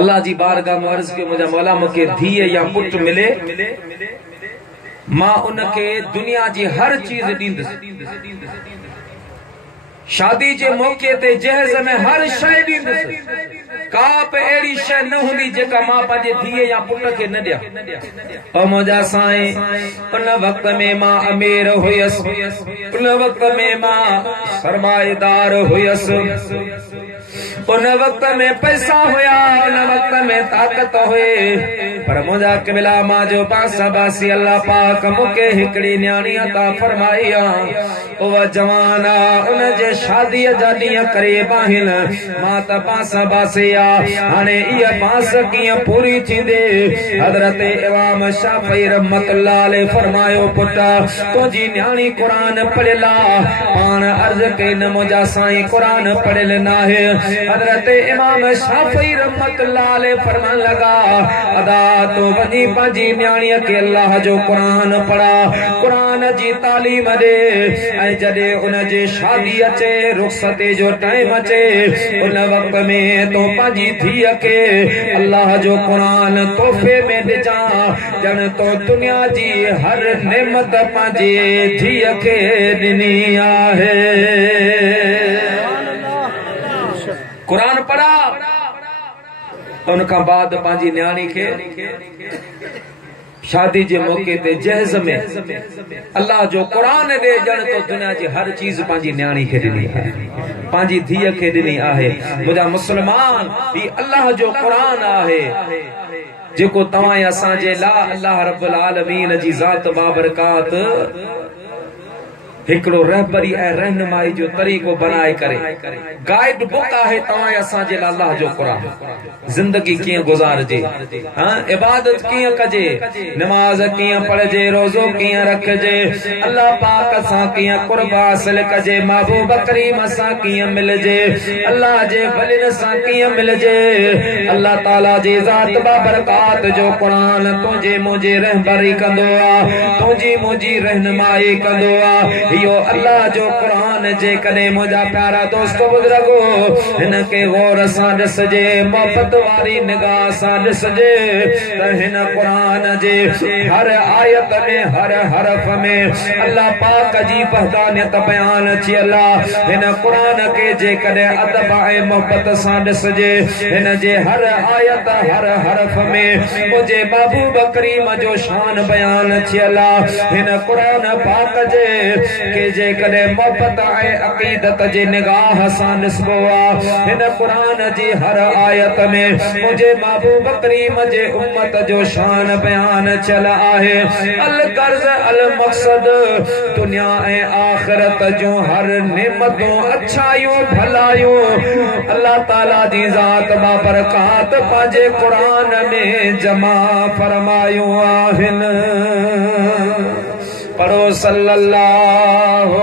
अल्लाह जी बारगाह में अर्ज कयो मुंहिंजा मौला मूंखे धीअ या पुट मिले मां उनखे दुनिया जी हर चीज ॾींदुसि शादी जे मौके ते जहेज में हर शय ॾींदुसि का बि अहिड़ी शय न हूंदी जेका मां पंहिंजे धीअ या पुट खे न ॾियां ओ मुंहिंजा साईं उन वक़्त में मां अमीर हुयसि उन वक़्त में मां सरमाएदार हुयसि उन वक़्त में पैसा हुया उन वक़्त में ताकत हुई पर मुंहिंजा क़िबला मां जो पासा बासी अल्लाह पाक मूंखे हिकिड़ी न्याणी अता फरमाई आहे उहा जवान आहे उन जे शादीअ जा ॾींहं क़रीब आहिनि मां त पासा बासी आहे हाणे इहा बांस कीअं पूरी थींदी हज़रत इमाम शाफ़ी रहमतुल्लाह अलैह फरमायो पुट तुंहिंजी न्याणी क़ुरान पढ़ियल आहे पाण अर्ज़ कई न मुंहिंजा साईं क़ुरान पढ़ियल न आहे हज़रत इमाम शाफ़ी रहमतुल्लाह अलैह फरमान लगा अदा तो वनी पंहिंजी न्याणीअ खे अल्लाह जो क़ुरान पढ़ा क़ुरान जी तालीम ॾे ऐं जॾहिं उन जी शादी अचे रुख़्सती जो टाइम अचे उन वक़्त में तो पंहिंजी धीअ खे अल्लाह जो क़ुरान तोहफ़े में ॾिजां ॼण तो दुनिया जी हर नेमत पंहिंजी धीअ खे ॾिनी आहे कुरान पढ़ा उनखां बाद पंहिंजी न्याणी खे शादी जे मौके ते जहेज में अल्लाह जो कुरान ॾे ॼण तो दुनिया जी हर चीज पंहिंजी न्याणी खे ॾिनी आहे पंहिंजी धीअ खे ॾिनी आहे मुंहिंजा मुस्लमान ही अल्लाह जो कुरान आहे जेको तव्हां असांजे ला अल्लाह रब्बुल आलमीन जी ज़ात बाबरकात हिकड़ो रहबरी ऐं रहनुमाई जो तरीक़ो बनाए करे गाइड बुक आहे तव्हां असांजे लाइ अल्लाह जो क़ुरान जिंदगी कीअं गुज़ारजे इबादत कीअं कजे नमाज कीअं पढ़जे रोज़ो कीअं रखजे अल्लाह पाक सां कीअं क़ुर्ब हासिल कजे महबूब करीम सां कीअं मिलजे अल्लाह जे वलिन सां कीअं मिलजे अल्लाह ताला जी ज़ात बाबरकात जो क़ुरान तुंहिंजे मुंहिंजी रहबरी कंदो आहे तुंहिंजी मुंहिंजी रहनुमाई कंदो आहे यो अल्लाह जो कुरान जे कने मुझा प्यारा दोस्तों बुजुर्गो इनके गौर सां ॾिसजे मोहब्बत वारी निगाह सां ॾिसजे त हिन कुरान जे हर आयत में हर हरफ में अल्लाह पाक जी वहदानियत बयान थियल आहे हिन कुरान के जे कने अदब ऐं मोहब्बत सां ॾिसजे हिन जे हर आयत हर हरफ में मुझे महबूब करीम जो शान बयान थियल आहे हिन कुरान पाक जे के जे कने मोहब्बत ऐं अक़ीदत जे निगाह सां ॾिसबो आहे हिन क़ुरान जी हर आयत में मुझे महबूब करीम जे उम्मत जो शान बयान चल आहे अल गर्ज अल मक़सद दुनिया ऐं आखिरत जो हर नेमतों अच्छाइयों भलाइयों अल्लाह ताला जी ज़ात बाबरकात पंहिंजे क़ुरान में जमा फरमायूं आहिनि पढ़ो सल्लल्लाहु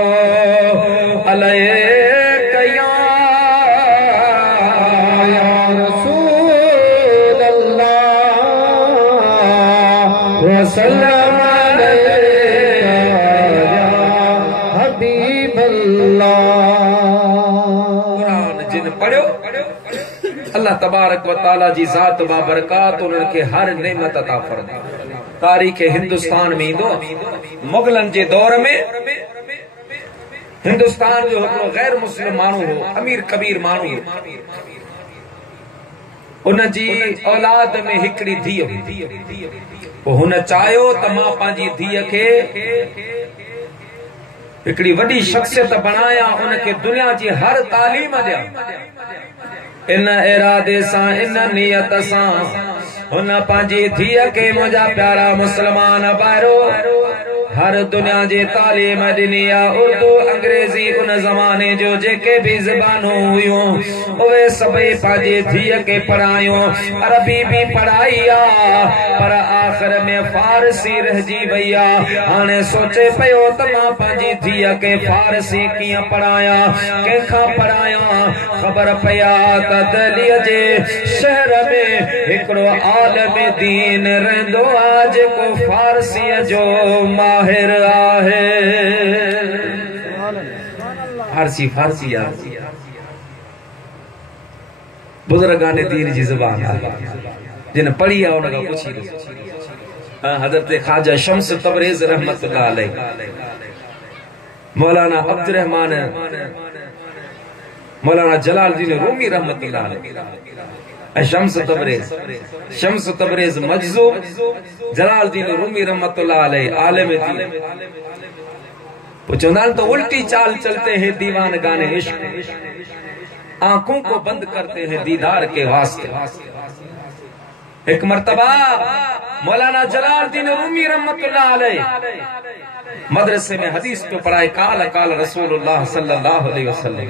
अलैहि या रसूल अल्लाह वसल्लम अलैका या हबीब अल्लाह। कुरान जिन पढ़ियो अल्लाह तबारक व तआला जी ज़ात बाबरकात उन्हनि खे हर नेमत अता फरमाए। तारीख़ हिंदुस्तान में ईंदो मुग़लन जे दौर में हिंदुस्तान जो हिकिड़ो गैर मुस्लिम माण्हू हो, अमीर कबीर माण्हू हो। उन जी औलाद में हिकिड़ी धीअ हुई। पोइ हुन चाहियो त मां पंहिंजी धीअ खे हिकिड़ी वॾी शख्सियत बणाया, उनखे दुनिया जी हर तालीम ॾियां। इन इरादे सां, इन नियत सां हुन पंहिंजी धीअ खे मुंहिंजा प्यारा मुस्लमान भाइरो हर दुनिया जी तालीम ॾिनी आहे। उर्दू अंग्रेजी उन ज़माने जो जेके भी ज़बानूं हुयूं उहे सभई पंहिंजी धीअ खे पढ़ायूं। अरबी भी पढ़ाई आहे पर आख़िर में फारसी रहिजी वई आहे। हाणे सोचे पियो त मां पंहिंजी धीअ खे फारसी कीअं पढ़ायां, कंहिंखां पढ़ायां। ख़बर पई आहे त दिल्लीअ जे शहर में हिकिड़ो आलिम दीन रहंदो आहे जेको फारसीअ जो माहिर आहे। फारसी आहे, बुज़ुर्गाने दीन जी ज़बान आहे। जिन पढ़ी आहे उन खां पुछी ॾिसो। हज़रत ख्वाजा शम्स तबरेज़ रहमतुल्लाह अलैह, मौलाना अब्दुर्रहमान, मौलाना जलालुद्दीन रूमी रहमतुल्लाह अलैह, शम्स तबरेज़ मजज़ूब, जलालुद्दीन रूमी रहमतुल्लाह अलैह आलिम दीन। चौंदा तो उल्टी चाल चलते हैं दीवान गाने इश्क, आंखों को बंद करते हैं दीदार के वास्ते। एक मर्तबा मौलाना जलालुद्दीन रूमी रहमतुल्लाह अलैह मदरसे में हदीस पे पढ़ाए। काल काल रसूलुल्लाह सल्लल्लाहु अलैहि वसल्लम।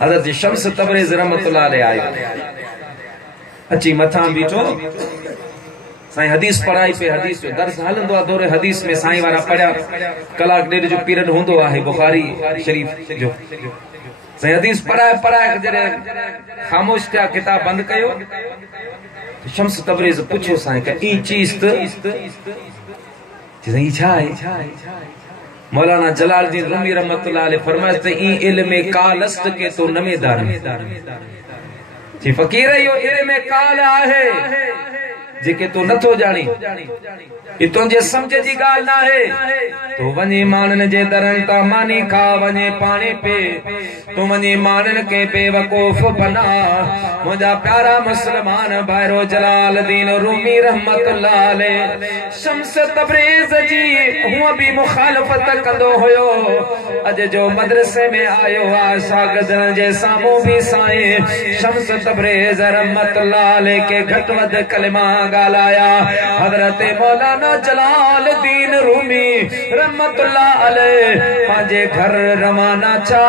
हज़रत शम्स तबरेज़ रहमतुल्लाह अलैह आयो, अची मथां बीठो। साईं हदीस पढ़ाई पे, हदीस जो दर्स हलंदो आहे दौरे हदीस में। साईं वारा पढ़िया कलाक ॾेढ जो पीरियड हूंदो आहे बुखारी शरीफ जो। साईं हदीस पढ़ाए जॾहिं ख़ामोश थिया, किताब बंदि कयो, शम्स तबरेज़ पुछो साईं का ई चीज़ त साईं छा आहे? मौलाना जलालुद्दीन रूमी रहमतुल्लाह अलैह फरमाए त ई इल्म कालस्त के तो नमे दाने जी फ़कीर, इहो इल्म काल आहे जेके तूं नथो ॼाणी। ई तुंहिंजे सम्झ जी ॻाल्हि न आहे। तूं वञी माण्हुनि जे दरनि तां मानी खा वञे पाणी पे, तूं वञी माण्हुनि खे बेवकूफ़ बना। मुंहिंजा प्यारा मुस्लमान भाइरो जलालुद्दीन रूमी रहमतुल्लाह अलैह शम्स तबरेज़ जी हूअं बि मुखालफ़त कंदो हुयो। अॼु जो मदरसे में आयो आहे शागिर्दनि जे साम्हूं बि साईं शम्स तबरेज़ रहमतुल्लाह अलैह के घटि वधि कलिमा ॻाल्हाया। हज़रत मौलाना जलालुद्दीन रूमी रहमतुल्लाह अलैह पंहिंजे घर रवाना छा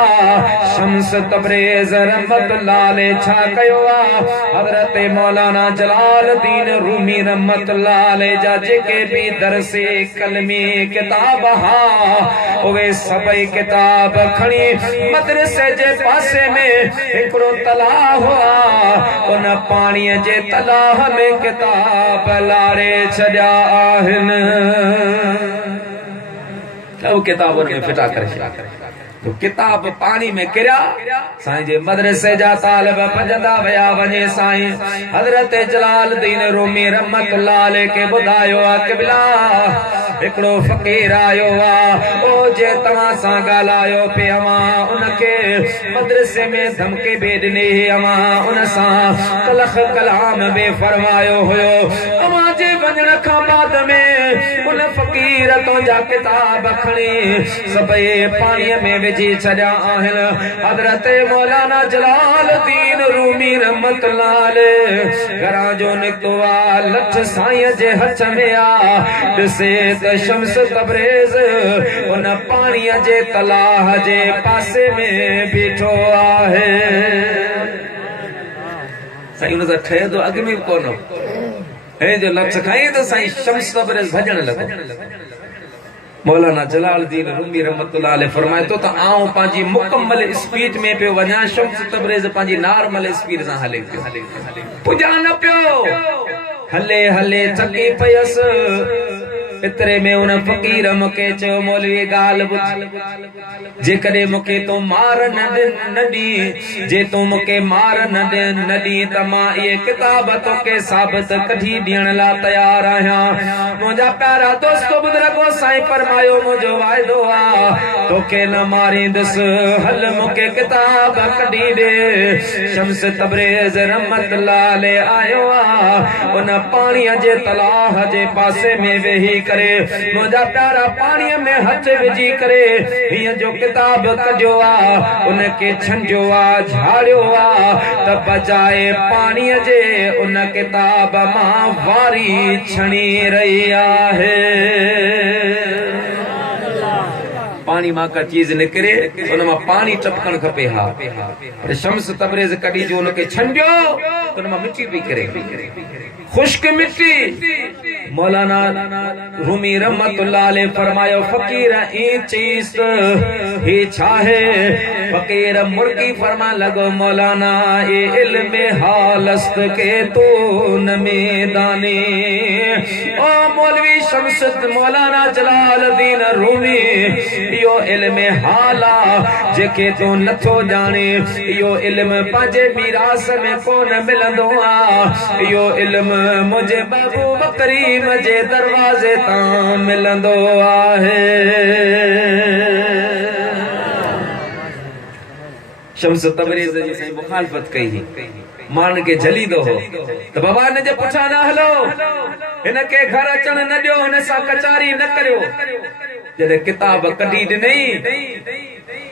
शम्स तबरेज़ रहमतुल्लाह अलैह छा कयो आहे? हज़रत मौलाना जलालुद्दीन रूमी रहमतुल्लाह अलैह जा जेके भी दरसे कलमी किताब हा उहे सभई किताब खणी मदरसे जे पासे में हिकिड़ो तलाह हुआ, उन पाणीअ जे तलाह में किताब लारे छॾिया आहिनि। किताबुनि में फिटा करे तो किताब पानी में किरिया। साईं जे मदरसे जा तालिब भॼंदा विया वञे। साईं हज़रत जलालुद्दीन रूमी रहमतुल्लाह अलैह के ॿुधायो आहे क़िबला हिकिड़ो फ़क़ीर आयो आहे, ओ जे तव्हां सां ॻाल्हायो पे अवां उनखे मदरसे में धमकी बि ॾिनी, अवां उन सां तलख़ कलाम बि फरमायो हुयो। अवां जे वञण खां बाद में उन फ़क़ीर तुंहिंजा किताब खणी सभई पाणीअ में विझी छॾिया आहिनि। हज़रत मौलाना जलालुद्दीन रूमी रहमतुल्लाह अलैह घरां जो निकितो आहे, लठ साईं जे हथ में आहे। ॾिसे त शम्स तबरेज़ उन पाणीअ जे तलाह जे पासे में बीठो आहे। साईं उन सां ठहे थो अॻ में कोन हे जो लठ खईं त साईं शम्स तबरेज़ भॼण लॻो। मौलाना जलालुद्दीन रूमी रहमतुल्लाह अलैह फरमाए तो त आऊं पंहिंजी मुकम्मल स्पीड में पियो वञा, शम्स तबरेज़ पंहिंजी नॉर्मल स्पीड सां हले पियो। पुॼा न पियो, हले हले थकी पयसि। इतरे में उन फकीर मुके चयो मौलवी गाल बुझ जे कदे मुके तो मार न दी जे तू मुके मार न दी त मां ये किताब तो के साबित कढी दियण ला तैयार आया मुजा प्यारा दोस्त बुजुर्गो साईं फरमायो मुजो वायदो आ तो के न मारींदस हल मुके किताब कढी दे शम्स तबरेज रहमतुल्लाह ले आयो आ उन पानी जे तलाह जे पासे में वेही करे मुजा प्यारा पानी में हथ विझी करे हिय जो किताब कजो आ उन के छंजो आ झाड़ियो आ त बजाए पानी जे उन किताब मां वारी छणी रही आहे पानी मां का चीज निकरे उन मां पानी टपकण खपे हा पर शम्स तबरेज कडी जो उन के छंडियो उन मां मिट्टी पई करे खुश्क मिट्टी मौलाना रूमी रहमतुल्लाह अलैह फरमायो फकीर ई चीज ही छाहे फकीर मुर्गी फरमा लगो मौलाना ए इल्म हालस्त के तू न मैदानी ओ मौलवी शम्स मौलाना जलालुद्दीन रूमी यो इल्म हाला जेके तू नथो जाने यो इल्म पांजे मीरास में कोन मिलंदो आ यो इल्म मुझे बाबू बकरीम जे दरवाजे ता मिलंदो आहे शम्स तबरेज जी साईं मुखालफत कई मान के जली दो हो तो बाबा ने जे पुछा ना हलो इनके घर अचण न दियो हिन सा कचारी न करियो जॾहिं किताब कढी ॾिनई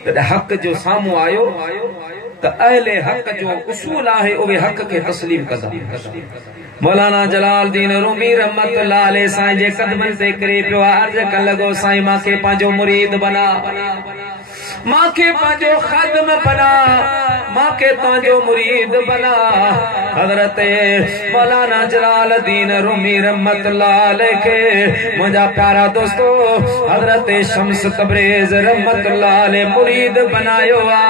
तॾहिं हक़ जो साम्हूं आयो त अहले हक़ जो उसूल आहे उहे हक़ के तस्लीम कंदा मौलाना जलालुद्दीन रूमी रहमतुल्लाह अलैह साईं जे कदमनि ते किरी पियो अर्ज करण लॻो साईं मांखे पंहिंजो मुरीद बना मांखे पंहिंजो खादिम बना मांखे तुंहिंजो मुरीद बना हज़रत मौलाना जलालुद्दीन रूमी रहमतुल्लाह अलैह के मुंहिंजा प्यारा दोस्तो हज़रत शम्स तबरेज रहमतुल्लाह अलैह मुरीद बनायो आ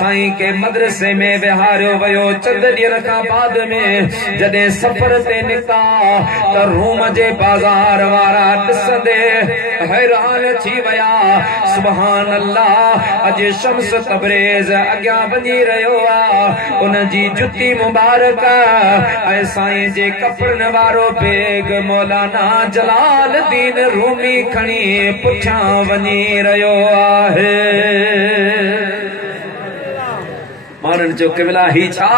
साईं के मदरसे में विहारियो वियो चंद ॾींहं खां बाद में जॾहिं सफ़र ते निकिता त रूम जे बाज़ार वारा ॾिसंदे हैरान थी विया सुभान अल्लाह अॼु शम्स तबरेज अॻियां वञी रहियो आ उन जी जुती मुबारक ऐं साईं जे कपड़नि वारो बेग मौलाना जलालुद्दीन रूमी खणी पुठियां वञी रहियो आहे मानन जो क़िबला ही छा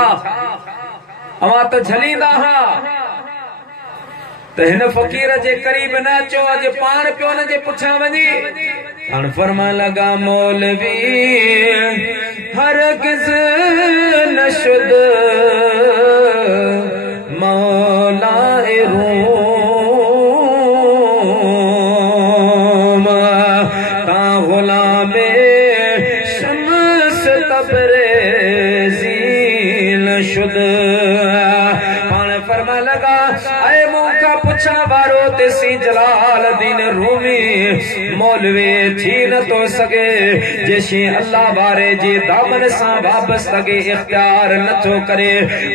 अवां त झलींदा हा त हिन फ़कीर जे करीब न अचो अॼु पाण पियो हुन जे पुठियां वञी हाणे फरमान लॻा मौलवी हरगिज़ न शुद मौला रूम ता ग़ुलामे शम्स तबरेज़ी न शुद पाण फरमान लॻा ऐं मूंखां पुछण वारो तेसी जलालुद्दीन रूमी मौलवी थी न तो सके जेसी अल्लाह वारे जे दामन सां वाबस्तगी इख्तियार नथो करे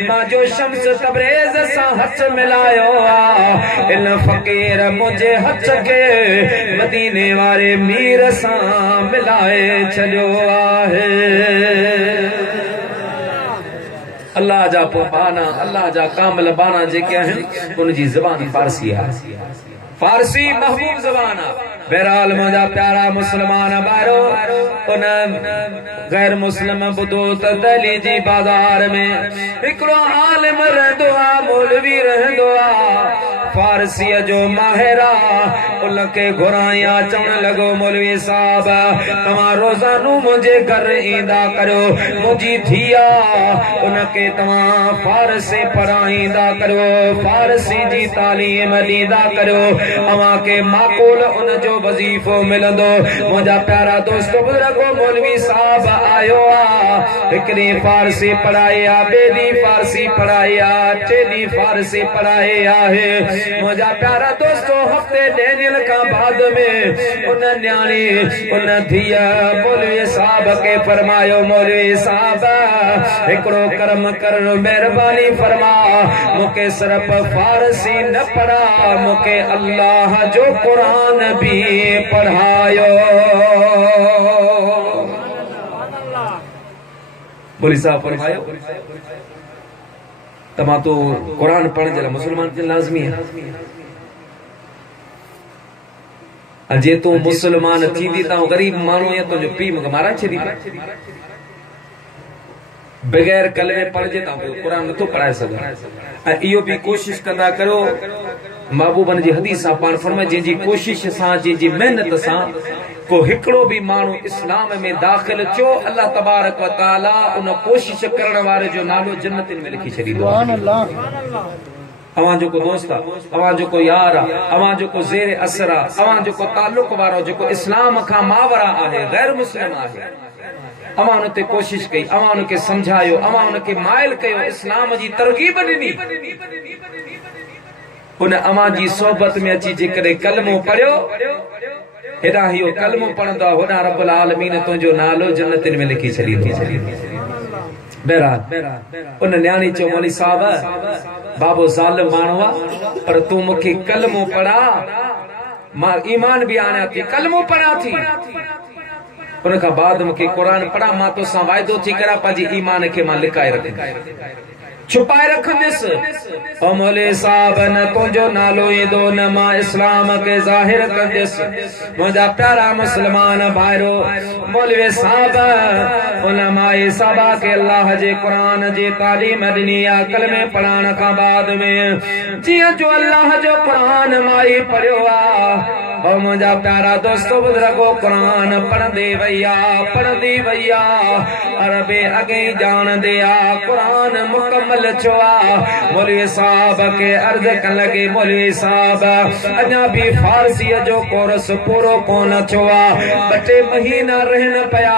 मां जो शम्स तबरेज सां हथ मिलायो आ इन फकीर मुझे हथ के मदीने वारे मीर सां मिलाए छॾियो आहे अल्लाह जा पाना अल्लाह जा कामिल बाना जेके आहिनि उन जी ज़बान फारसी आहे फारसी महबूब ज़बान आहे बहरहाल मुंहिंजा प्यारा मुस्लमान ॿारो उन गैर मुस्लिम ॿुधो त दिल्ली जी बाज़ार में हिकिड़ो आलिम रहंदो आहे मौलवी रहंदो आहे फारसीअ जो माहिर आहे उनखे घुराया चवण लॻो मौलवी साहब तव्हां रोज़ानो मुंहिंजे घर ईंदा करियो मुंहिंजी धीउ आहे उनखे तव्हां फारसी पढ़ाईंदा करियो फारसी जी तालीम ॾींदा करियो तव्हांखे माक़ूल उन जो वज़ीफ़ो मिलंदो मुंहिंजा प्यारा दोस्तो बुज़ुर्गो मौलवी साहब आयो आहे हिकिड़ी फारसी पढ़ाई आहे ॿिए ॾींहुं फारसी पढ़ाई आहे टे ॾींहुं फारसी पढ़ाई आहे मुझा प्यारा दोस्तों हफ्ते ॾेनियल का बाद में उन न्याणी उन धिया मौलवी साहब के फरमायो मौलवी साहब हिकड़ो कर्म कर मेहरबानी फरमा मुके सिर्फ फारसी न पढ़ा मुके अल्लाह जो कुरान भी पढ़ायो। मौलवी साहब फरमायो तमा तो कुरान पढ़ने जला मुसलमान के लाजमी है जे तू मुसलमान थींदी ता गरीब मानू या तो जो पी मग मारा छदी बगैर कलमे पढ़जे ता कुरान न तो पढ़ाए सके इयो भी कोशिश कंदा करो महबूबन जी हदीस पाण फरमाए जी कोशिश सा जी मेहनत सा को हिकड़ो भी मानू इस्लाम में दाखिल चो अल्लाह तबारक व तआला उन कोशिश करण वारे जो नालो जन्नत में लिखी छदीदो। सुभान अल्लाह। अवां जो को दोस्त अवां जो को यार अवां जो को जेर असर अवां जो को ताल्लुक वारो जो को इस्लाम का मावरा आहे गैर मुस्लिम आहे अवां उनते कोशिश कई अवां उनके समझायो अवां उनके माइल कयो इस्लाम जी तरगीब दिनी उन अवां जी सोहबत में अची जेकॾहिं कलमो पढ़ियो हेॾा इहो कलमो पढ़ंदा होॾा रब्बुल आलमीन तुंहिंजो नालो जन्नत में लिखी छॾींदो। बहरहाल उन न्याणी चयो मौलवी साहब बाबो ज़ालिम माण्हू आहे पर तूं मूंखे कलमो पढ़ा मां ईमान भी आना थी कलमो पढ़ा थी उन खां बाद मूंखे कुरान पढ़ा मां तोसां वाइदो थी करा पंहिंजे ईमान खे मां लिकाए रखंदुसि छुपाए रखंदुसि। ओ मौलवी साहब न तुंहिंजो नालो ईंदो न मां इस्लाम के ज़ाहिर कंदुसि मुंहिंजा प्यारा मुस्लमान भाइरो मौलवी साहब उलमाए साहबा के अल्लाह जे कुरान जी तालीम ॾिनी आहे कलमे पढ़ण खां बाद में जीअं जो अल्लाह जो कुरान माई पढ़ियो आहे ओ मुंहिंजा प्यारा दोस्तो बुजुर्गो कुरान पढ़ंदे पढ़ंदी वैया अरबे अगे ॼाणंदे आ कुरान मुकम्मल छो आ। मौलवी साहब के अर्ज कन लगे मौलवी साहब अञा भी फारसी जो कोर्स पूरो कोन छो आ 2 महीना रहन पया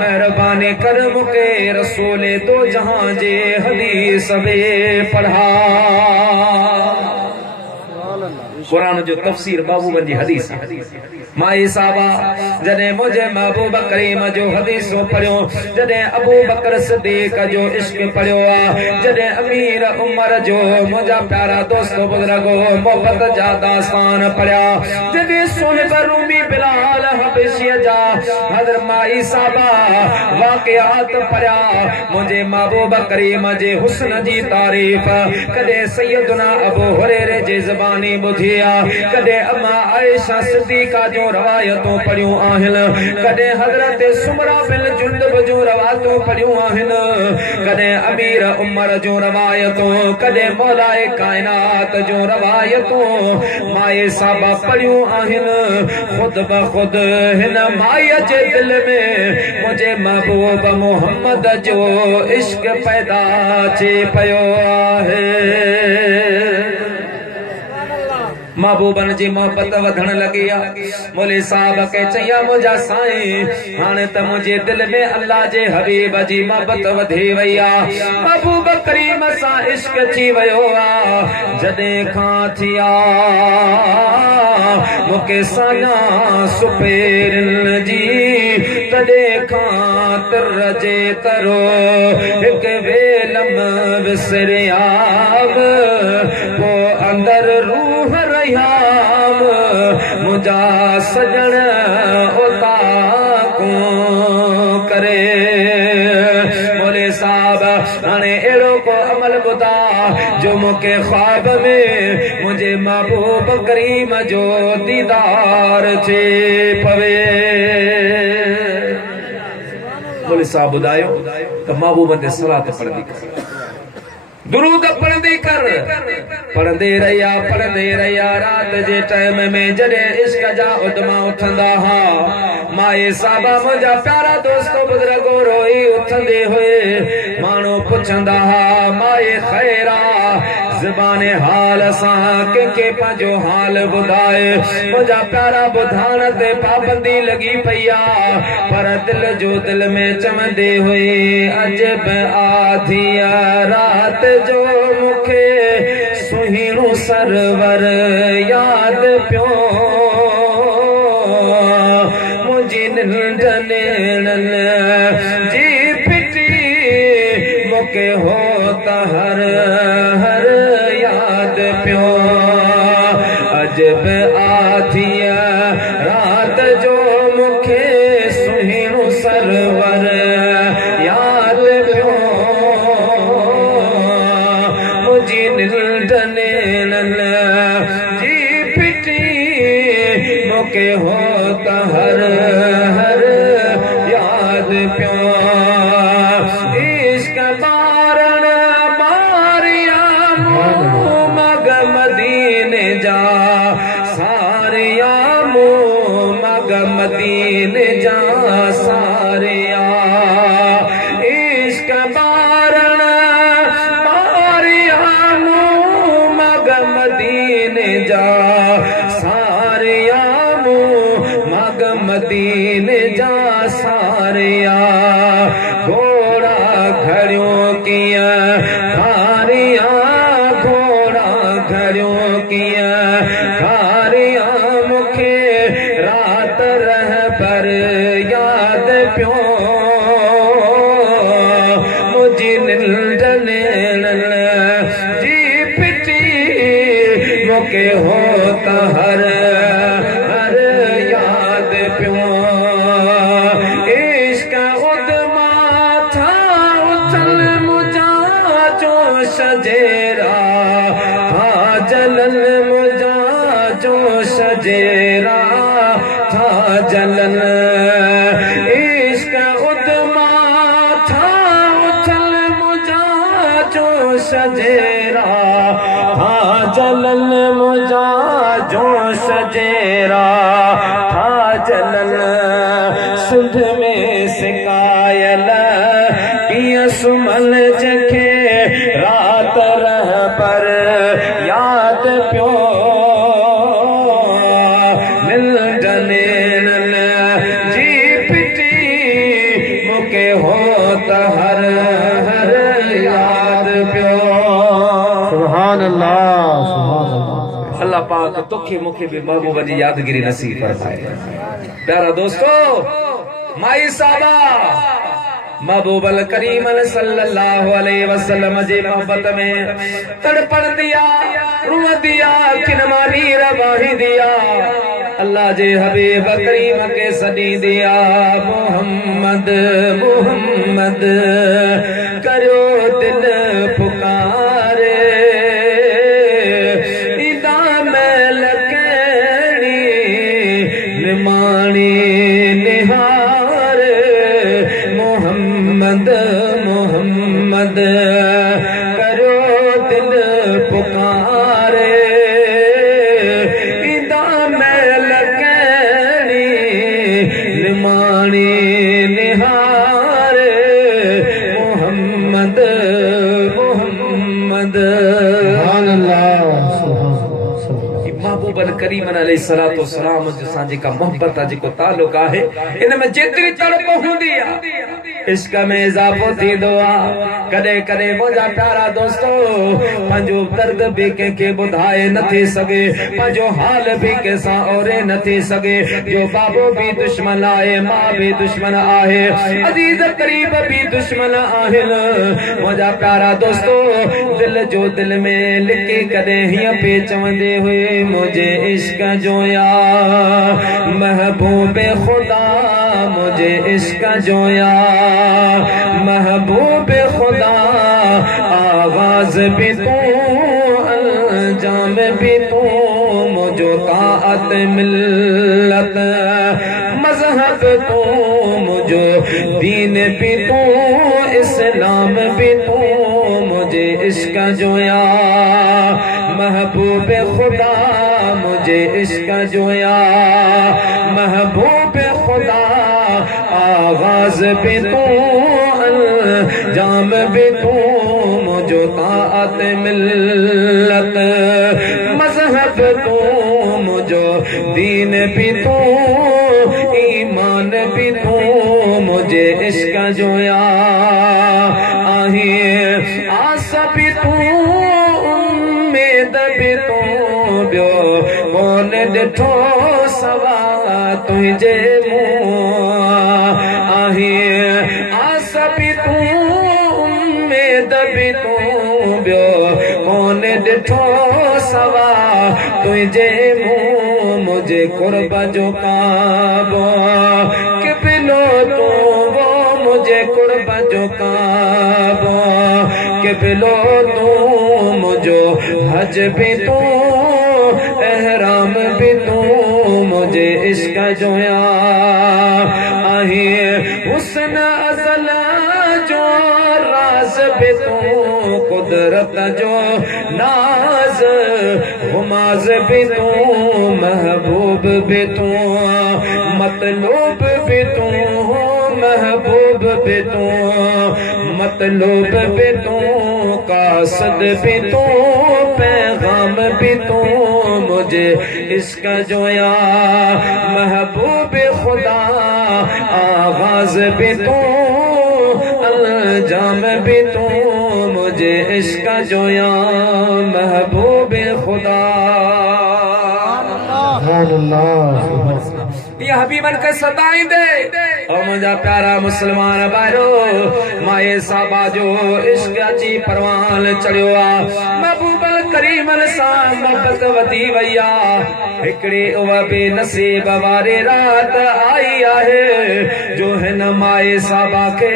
मेहरबानी कर मुके रसूल दो जहां जे हदीस में पढ़ा कुरान जो तफसीर महबूबन जी हदीस माई साहबा जॾहिं मुझे महबूब करीम जो हदीसो पढ़ियो जॾहिं अबू बकर सिद्दीक जो इश्क पढ़ियो जॾहिं अमीर उमर जो मुंहिंजा प्यारा दोस्तो बुजुर्गो मोहब्बत जा दास्तान पढ़िया जॾहिं सुहब रूमी बिलाल हबशी जा हज़रत माई साहबा वाक़ियात पढ़िया मुझे महबूब करीम जे हुस्न जी तारीफ कदे सैयदना अबू हुरैरे जे ज़बानी बुधी कदे अम्मा आयशा सिद्दीका जो रवायतों पढ़ियूं आहिनि कदे हज़रत सुमरा बिन जुंदब जो रवायतों पढ़ियूं आहिनि कदे अमीर उमर जो रवायतों कदे मौलाए कायनात जो रवायतों माए साहबा पढ़ियूं आहिनि खुद ब खुद हिन माईअ जे दिल में मुझे महबूब मोहम्मद जो इश्क पैदा थे पयो आहे महबूबन जी मोहब्बत वधण लगी आ। मौलवी साहब के चया मुझा साईं हाणे त मुझे दिल में अल्लाह जे हबीब जी मोहब्बत वधी वई आ महबूब करीम सा इश्क थी वयो आ जॾहिं खां थिया मुके साना सुपेरन जी तॾहिं खां तर जे तरो हिक वेलम विसरियाब पो अंदर रूह रहियाम मुझा सजण उता को करे मौलवी साहब हाणे अहिड़ो को अमल ॿुधा जो मूंखे ख्वाब में मुंहिंजे महबूब करीम जो दीदार थे पवे। मौलवी साहब ॿुधायो त महबूब ते सलात पढ़ंदी कर दुरूद पढ़ंदे रहिया रात जे टाइम में जॾहिं इश्क जा उदमा उथंदा हा माए साहबा मुंहिंजा प्यारा दोस्तो बुजुर्गो रोई उथंदे हुए माण्हू पुछंदा हा माए ख़ैरा ज़बाने हाल सां कंहिंखे पंहिंजो हाल ॿुधाए मुंहिंजा प्यारा ॿुधाइण ते पाबंदी लॻी पई आ पर दिल में चवंदे हुए अजब आधी रात जो मूंखे सुहिणो सरवर याद पियो मुझी निंडनेणन जी पिटी मुके हो त हर हर याद पियो अजब आथिया रात जो मुखे सुहिणो सरवर याद पियो मुझी निंडनेणन जी पिटी मुके हो त हर हर याद पियो इश्क बारण मारिया मुँह मग मदीने जा सारिया मुँह मग मदीने जा सारिया इश्क बारण मारिया मुँह मग मदीने जा सारिया मुँह मग मदीने जा सारिया घोड़ा घड़ियों किया धारिया घोड़ा घड़ियों किया धारिया मुखे रात रह पर याद पियो मुझी निंडनेणन जी पिटी मुके हो त हर हर याद पियो इश्क उदमा था उछल मुझा जो सजेरा था जलन मुझा जो सजेरा था जलन इश्क उदमा था उछल मुझा जो सजेरा था जलन मुझा जो सजेरा था जलन सिंध में सिकायल पिया सुमल जखे रात रह पर याद पियो निंडनेणन जी पिटी मुके हो त हर हर याद पियो सुभान अल्लाह अल्लाह पाक तोखे मुखे भी महबूब जी यादगिरी नसीब फरमाए प्यारा दोस्तों माई साहबा महबूबल करीमल सल्लल्लाहु अलैहि वसल्लम जे मोहब्बत में तड़पण दिया रुआ दिया किनमा नीर बही दिया अल्लाह जे हबीब करीम के सदी दिया मोहम्मद मोहम्मद करो दिल पुकारे इदा मैल कहनी निमाणी निहार मोहम्मद मोहम्मद करो दिल पुकारे इदा मैल कहनी निमाणी निहार मोहम्मद मोहम्मद सुभान अल्लाह महबूबल करीम अलैहिस्सलातु वस्सलाम सां जेका मोहब्बत जेको ताल्लुक आहे इन में जेतिरी तड़प हूंदी आहे इश्क में इजाफो थींदो आहे कॾहिं कॾहिं मुंहिंजा प्यारा दोस्तो पंहिंजो दर्द बि कंहिंखे ॿुधाए नथी सघे पंहिंजो हाल बि कंहिंसां ओरे नथी सघे जो बाबो बि दुश्मन आहे मां बि दुश्मन आहे अजीज करीब बि दुश्मन आहिनि मुंहिंजा प्यारा दोस्तो दिल जो दिल में लिकी कॾहिं हीअं पे चवंदे हुए मुझे इश्क जो यार महबूबे खुदा मुझे इश्क जो यार महबूबे खुदा आगाज भी तू अंजाम भी तू मुझो ताअत मिल्लत मजहब तू मुझो दीन भी तू इस्लाम भी तू मुझे इश्क जो यार महबूब खुदा मुझे इश्क जो यार महबूब खुदा आगाज भी तू अंजाम भी तू मुझो ताअत मिल्लत मजहब तू मुझो दीन भी तू ईमान भी तू मुझे इश्क जो यार आहे आस भी तू कौन ॾिठो सवा तुंहिंजे मुंहुं आहे आस बि तूं उम्मीद बि तूं ॿियो कौन ॾिठो सवा तुंहिंजे मुंहुं मुंहिंजे कुर्ब जो काबो किबिलो तूं वो मुंहिंजे कुर्ब जो काबो किबिलो तूं मुंहिंजो हज बि तूं एहराम बि तूं मुंहिंजे इश्क जो आहे हुस्न अज़ल जो राज़ बि तूं कुदरत जो नाज़ हुमाज़ बि तूं महबूब बि तूं मतलूब बि तूं महबूब बि तूं मतलूब बि तूं कासद बि तूं पैगाम भी तू मुझे इश्क जो या महबूब खुदा आगाज भी तू अंजाम भी तू मुझे इश्क जो या महबूब खुदा ये हबीबन के सदाई दे और मुझा प्यारा मुसलमान भाइरो माए साबा जो इश्क अची परवान चढ़ियो आ महबूबल करीमन सां मोहब्बत वधी वई आ हिकड़ी उहा बेनसीब वारी रात आई आहे जो हिन माए साबा के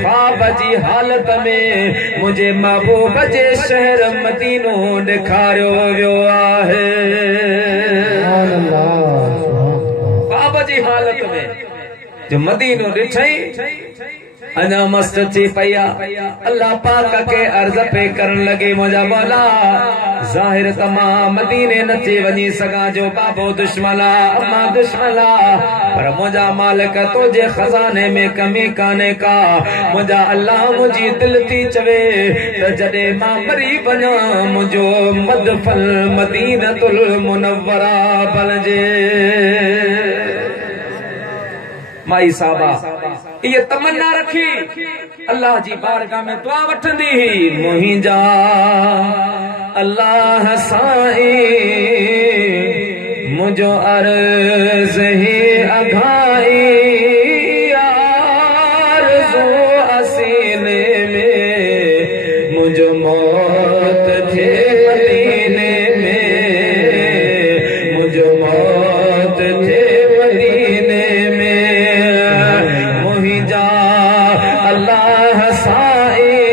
ख्वाब जी हालत में मुझे महबूब जे शहर मदीनो ॾेखारियो वियो आहे हालत में जो मदीनो ॾिठई अञा मस्त थी पई अल्लाह पाक के अर्ज पे करण लगे मुझा मौला ज़ाहिर तमा मदीने नथी वञी सघां जो बाबो दुश्मला अम्मा दुश्मला पर मुझा मालिक तुझे खजाने में कमी काने का मुझा अल्लाह मुझी दिल थी चवे त जॾे मां मरी वञा मुझो मदफल मदीनतुल मुनव्वरा बणजे माई साहबा ये तमन्ना रखी अल्लाह जी बारगाह में दुआ वठंदी ही मुहिंजा अल्लाह साईं मुझो अर्ज़ ही अघाई आरज़ू असीने में मुझो मौत थे मदीने में मुझो मौत थे मदीने अल्लाह साईं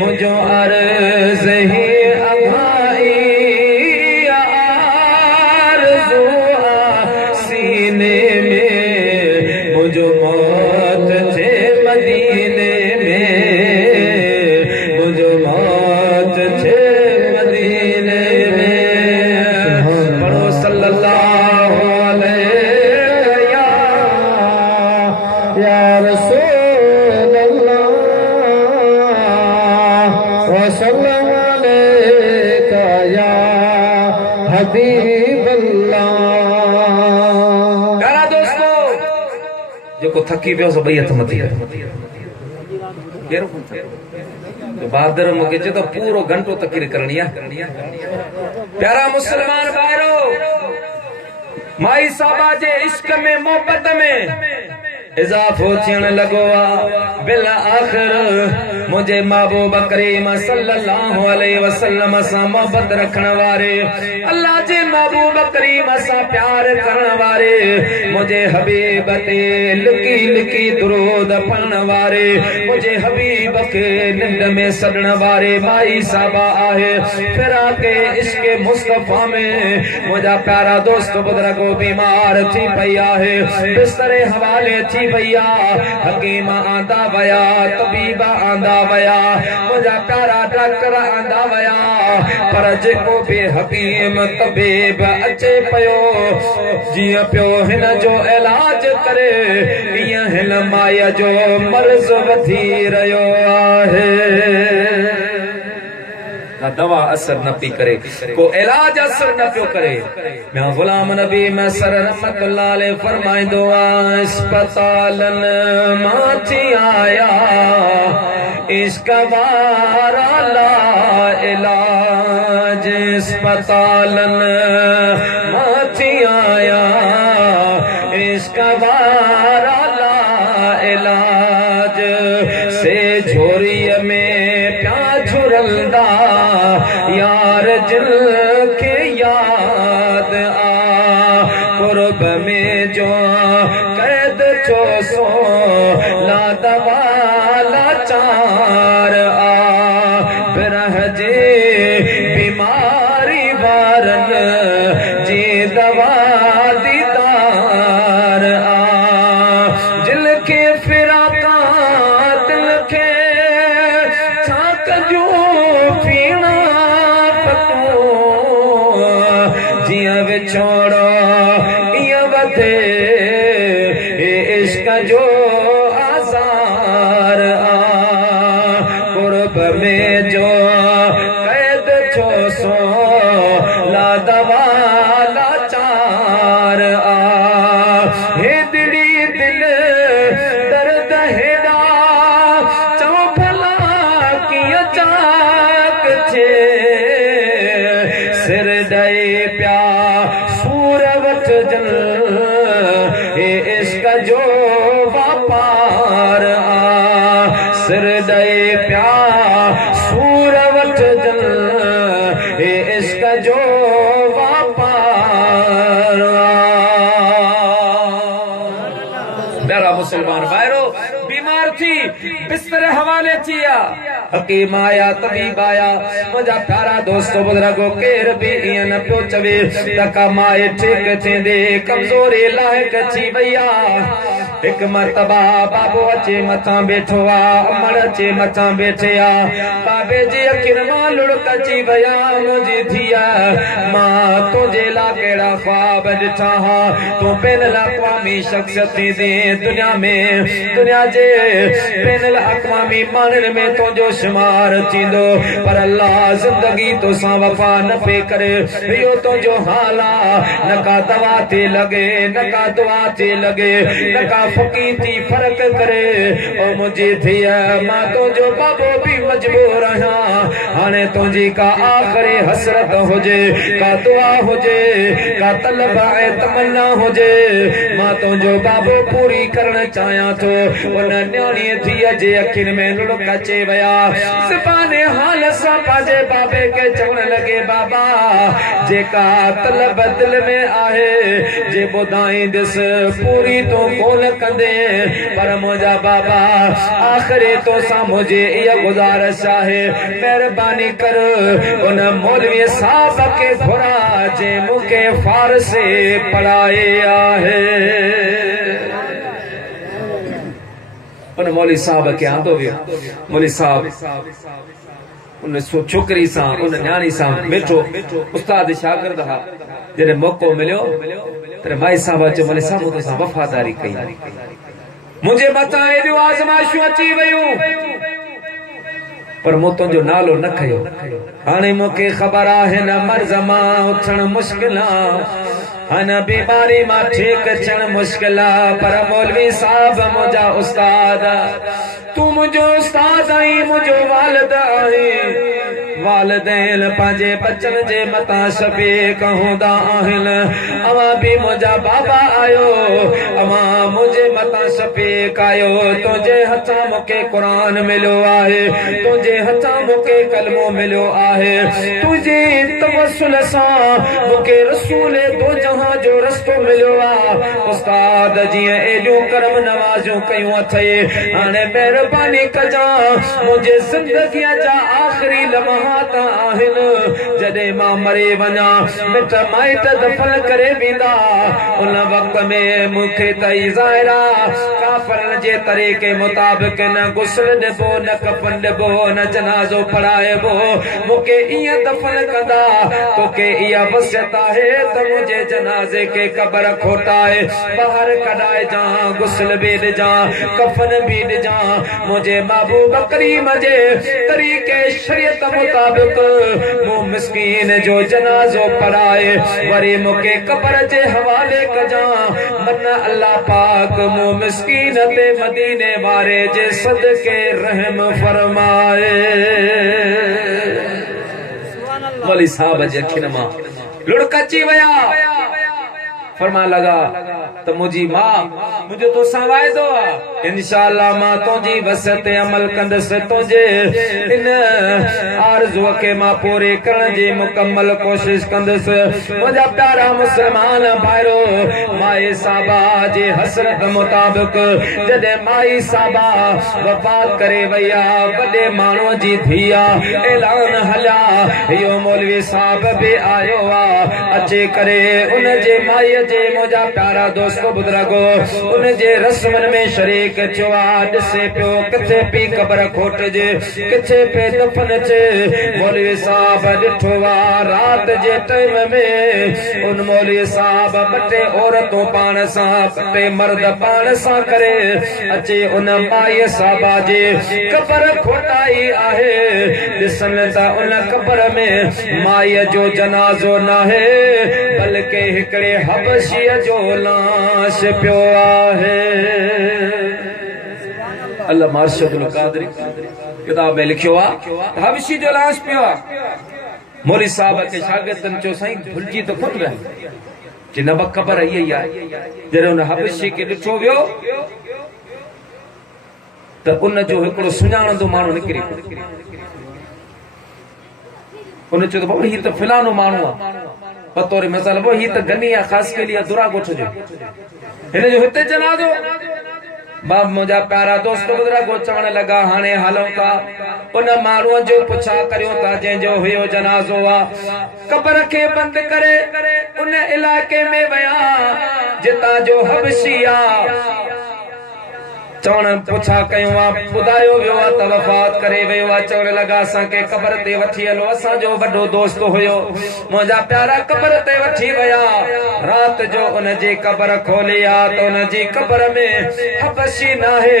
मुझो अर्ज़ ही अघाई आरज़ू सीने में मुझो मौत थे मदीने में मुझो मौत थे मदीने में पढ़ो सल्लल्लाहु अलैहि या रसूल प्यारा दोस्तों जो थकी पियो सो हथ मथी बहादुर मूंखे चए तो पूरो घंटो तकरीर करणी आहे प्यारा मुसलमान भाइरो माई साहबा जे इश्क में मोहब्बत में इजाफो थियण लॻो आहे बिल आख़िर मुझे महबूब करीम सल्लल्लाहु अलैहि वसल्लम सां मोहब्बत रखण वारे अल्लाह जे महबूब करीम सां प्यार करण वारे मुझे हबीब ते लिकी लिकी दुरूद पढ़ण वारे मुझे हबीब के निंद में सॾण वारे माई साहबा आहे फिराके इश्क मुस्तफा में मुझा प्यारा दोस्त बुजुर्गो बीमार थी पई आहे बिस्तरे हवाले थी भैया हकीम आंदा वया तबीबा आंदा वया मुझा प्यारा डॉक्टर आंदा वया पर जेको भी हकीम तबीब अचे पयो जिया पियो हिन जो इलाज करे इया हिन माया जो मर्ज वधी रहियो आहे दवा असर न पी करे को इलाज असर न पियो करे मैं गुलाम नबी मैं सर रहमतुल्लाह अलैह फरमाइंदो आ अस्पतालन मां थी आया इश्क वारा ला इलाज अस्पतालन मां थी आया इश्क वारा ला इलाज से झोरीअ में प्या झुरंदा यार जिल के याद आ कुर्ब में जो कैद छो सो ला दवा लाचार आ बिरह जे बीमारी वारन जी दवा दीदार आ जिल के फिराका दिल के छाक जो पीना पटो जिया विछोड़ो इया वधे इश्क जो आज़ार आ कुर्ब में जो कैद छो सो ला दवा लाचार आ हे दिली दिल दर्द हेड़ा चो भला किया चाक छे सिर डे प्या सूर वठ जल हे इश्क जो वापार आ सिर डे प्या सूर वठ जल हे इश्क जो वापार मेरा मुसलमान भाइरो बीमार थी बिस्तर हवाले चिया हकीम आया तबीब आया मुझा प्यारा दोस्तों बुजुर्गो केर भी इं न पियो चवे तका माए ठीक थींदे कमजोरी लाइक थी भैया एक मरतबा बाबू अचे मथा बैठो आ अमर अचे मथा बैठे आ बाबे जी अखिन मां लुड़क अची भया मुझी थिया मां तुझे ला केड़ा ख्वाब ॾिठा हा तू बैनुल अक़वामी शख्सियत थींदी दुनिया में दुनिया जे बैनुल अक़वामी मानन में तुझो शुमार थींदो पर अल्लाह जिंदगी तो सा वफा न पे करे इहो तुझो हाल आ न का दवा ते लगे न का दुआ ते लगे न का फकीती फर्क करे ओ मुझे थिया मां तुझो बाबो भी मजबूर आहियां हाणे तुझी का आखिरी हसरत हुजे का दुआ हुजे का तलब है तमन्ना हुजे मां तुझो बाबो पूरी करण चाहया तो उन न्याणी थिया जे अखिन में लुड़क अचे वया ज़बाने हाल सा पाजे बाबे के चवण लगे बाबा जेका तलब दिल में आहे जे बुधाई दिस पूरी तो कोन कंदे पर मुझा बाबा आखिरी तो सा मुझे ये गुजारिश है मेहरबानी कर उन मौलवी साहब के घुरा जे मुके फारसी पढ़ाए आहे उन मौलवी साहब के आंदो वियो मौलवी साहब उन छोकरी सा उन न्याणी सा बैठो उस्ताद शागिर्द हा जने मौको मिलियो तर माई साहब चो मौलवी साहब तो सा वफादारी कई मुझे मथा एडियो आज़माइशूं अची वयूं पर मो तुझो नालो न खयो हाणे मूंखे ख़बर आहे न मर्ज़ मां उथण मुश्किल हन बीमारी मां ठीक थियण मुश्किल पर मौलवी साहब मुझा उस्ताद तू मुझो उस्ताद आई मुझो वालिद आई वालिदैन पंहिंजे बच्चन जे मथा शफीक हूंदा आहिनि अवां भी मुझा बाबा आयो अवां मुझे मथा शफीक आयो तुझे हथा मूंखे क़ुरान मिलियो आहे तुझे हथा मूंखे कलमो मिलियो आहे तुझे तवस्सुल सां मूंखे रसूल दो जहां जो रस्तो मिलियो आहे उस्ताद जियां एॾियूं करम नवाज़ियूं कयूं अथई हाणे महिरबानी कजां मुंहिंजे ज़िंदगीअ जा आख़िरी लम्हात आहिनि जॾहिं मां मरी वञा मिट माइट दफ़न करे वेंदा उन वक़्त में मूंखे त ज़ाहिरा काफ़रनि जे तरीक़े मुताबिक़ न गुस्ल ॾिबो न कफ़न ॾिबो न जनाज़ो पढ़ाइबो मूंखे ईअं दफ़न कंदा तोखे इहा वसियत आहे त मुंहिंजे जनाज़े के क़बर खोटाए ॿाहिरि कढाइजां गुस्ल बि ॾिजां कफ़न बि ॾिजां मुझे महबूब करीम जे तरीके शरीयत मुताबिक मु मिस्कीन जो जनाजो पढ़ाए वरी मुके कब्र जे हवाले कजा मन अल्लाह पाक मु मिस्कीन ते मदीने वारे जे सदके रहम फरमाए मौलवी साहब जे अखिन मां लुड़कची वया फरमा लगा तो मुझी मां मुझे तो वायदो आ इंशाअल्लाह मां तुझी वसियत अमल कंदस तुझे इन आरज़ू के मां पूरी करण जी मुकम्मल कोशिश कंदस। मुझा प्यारा मुसलमान भाइरो माए साबा जे हसरत मुताबिक जदे माई साबा वफात करे वया बड़े मानो जी थिया ऐलान हल्या यो मौलवी साहब भी आयो आ अचे करे उन जे माई जे मुझा प्यारा दोस्तो बुजुर्गो उन जे रस्मन में शरीक चवा दिसे पियो किथे पी कब्र खोट जे किथे पे दफन चे मौलवी साहब डिठो वा रात जे टाइम में उन मौलवी साहब बटे औरतों पान सा बटे मर्द पान सा करे अचे उन माई साहबा जे कब्र खोटाई आहे दिसन ता उन कब्र में माई जो जनाजो ना है बल्कि हिकड़े हबशीअ जो लाश पियो आहे। अल्लाह मार्शदुल कादरी किताब में लिखियो आ हबशी जो लाश पियो आ। मौलवी साहब के शागिर्दन चो साईं भुलजी तो खुद वया कि न ख़बर ई आहे जॾहिं उन हबशी के ॾिठो वियो त उन जो हिकिड़ो सुञाणंदो माण्हू निकिरी उन चयो त बाबा ही त फिलानो माण्हू आहे बतौर मसाल वो ही तो गनी या खास के लिए दुरा गोठ जो हिन जो हिते जनाजो बाप मुझा प्यारा दोस्त बुजुर्ग गोचण लगा हाने हलूं था उन माण्हू जो पुछा करियो था जंहिंजो हुयो जनाजो आ कब्र के बंद करे उन इलाके में वया जिता जो हबशी आ चवण पुछा कयूं आ ॿुधायो वियो आ त वफ़ात करे वियो आ चवण लगा असां के कब्र ते वठी हलो असां जो वॾो दोस्त हुयो मुंहिंजा प्यारा कब्र ते वठी वया रात जो उन जी कब्र खोली आ त उन जी कब्र में हबशी नाहे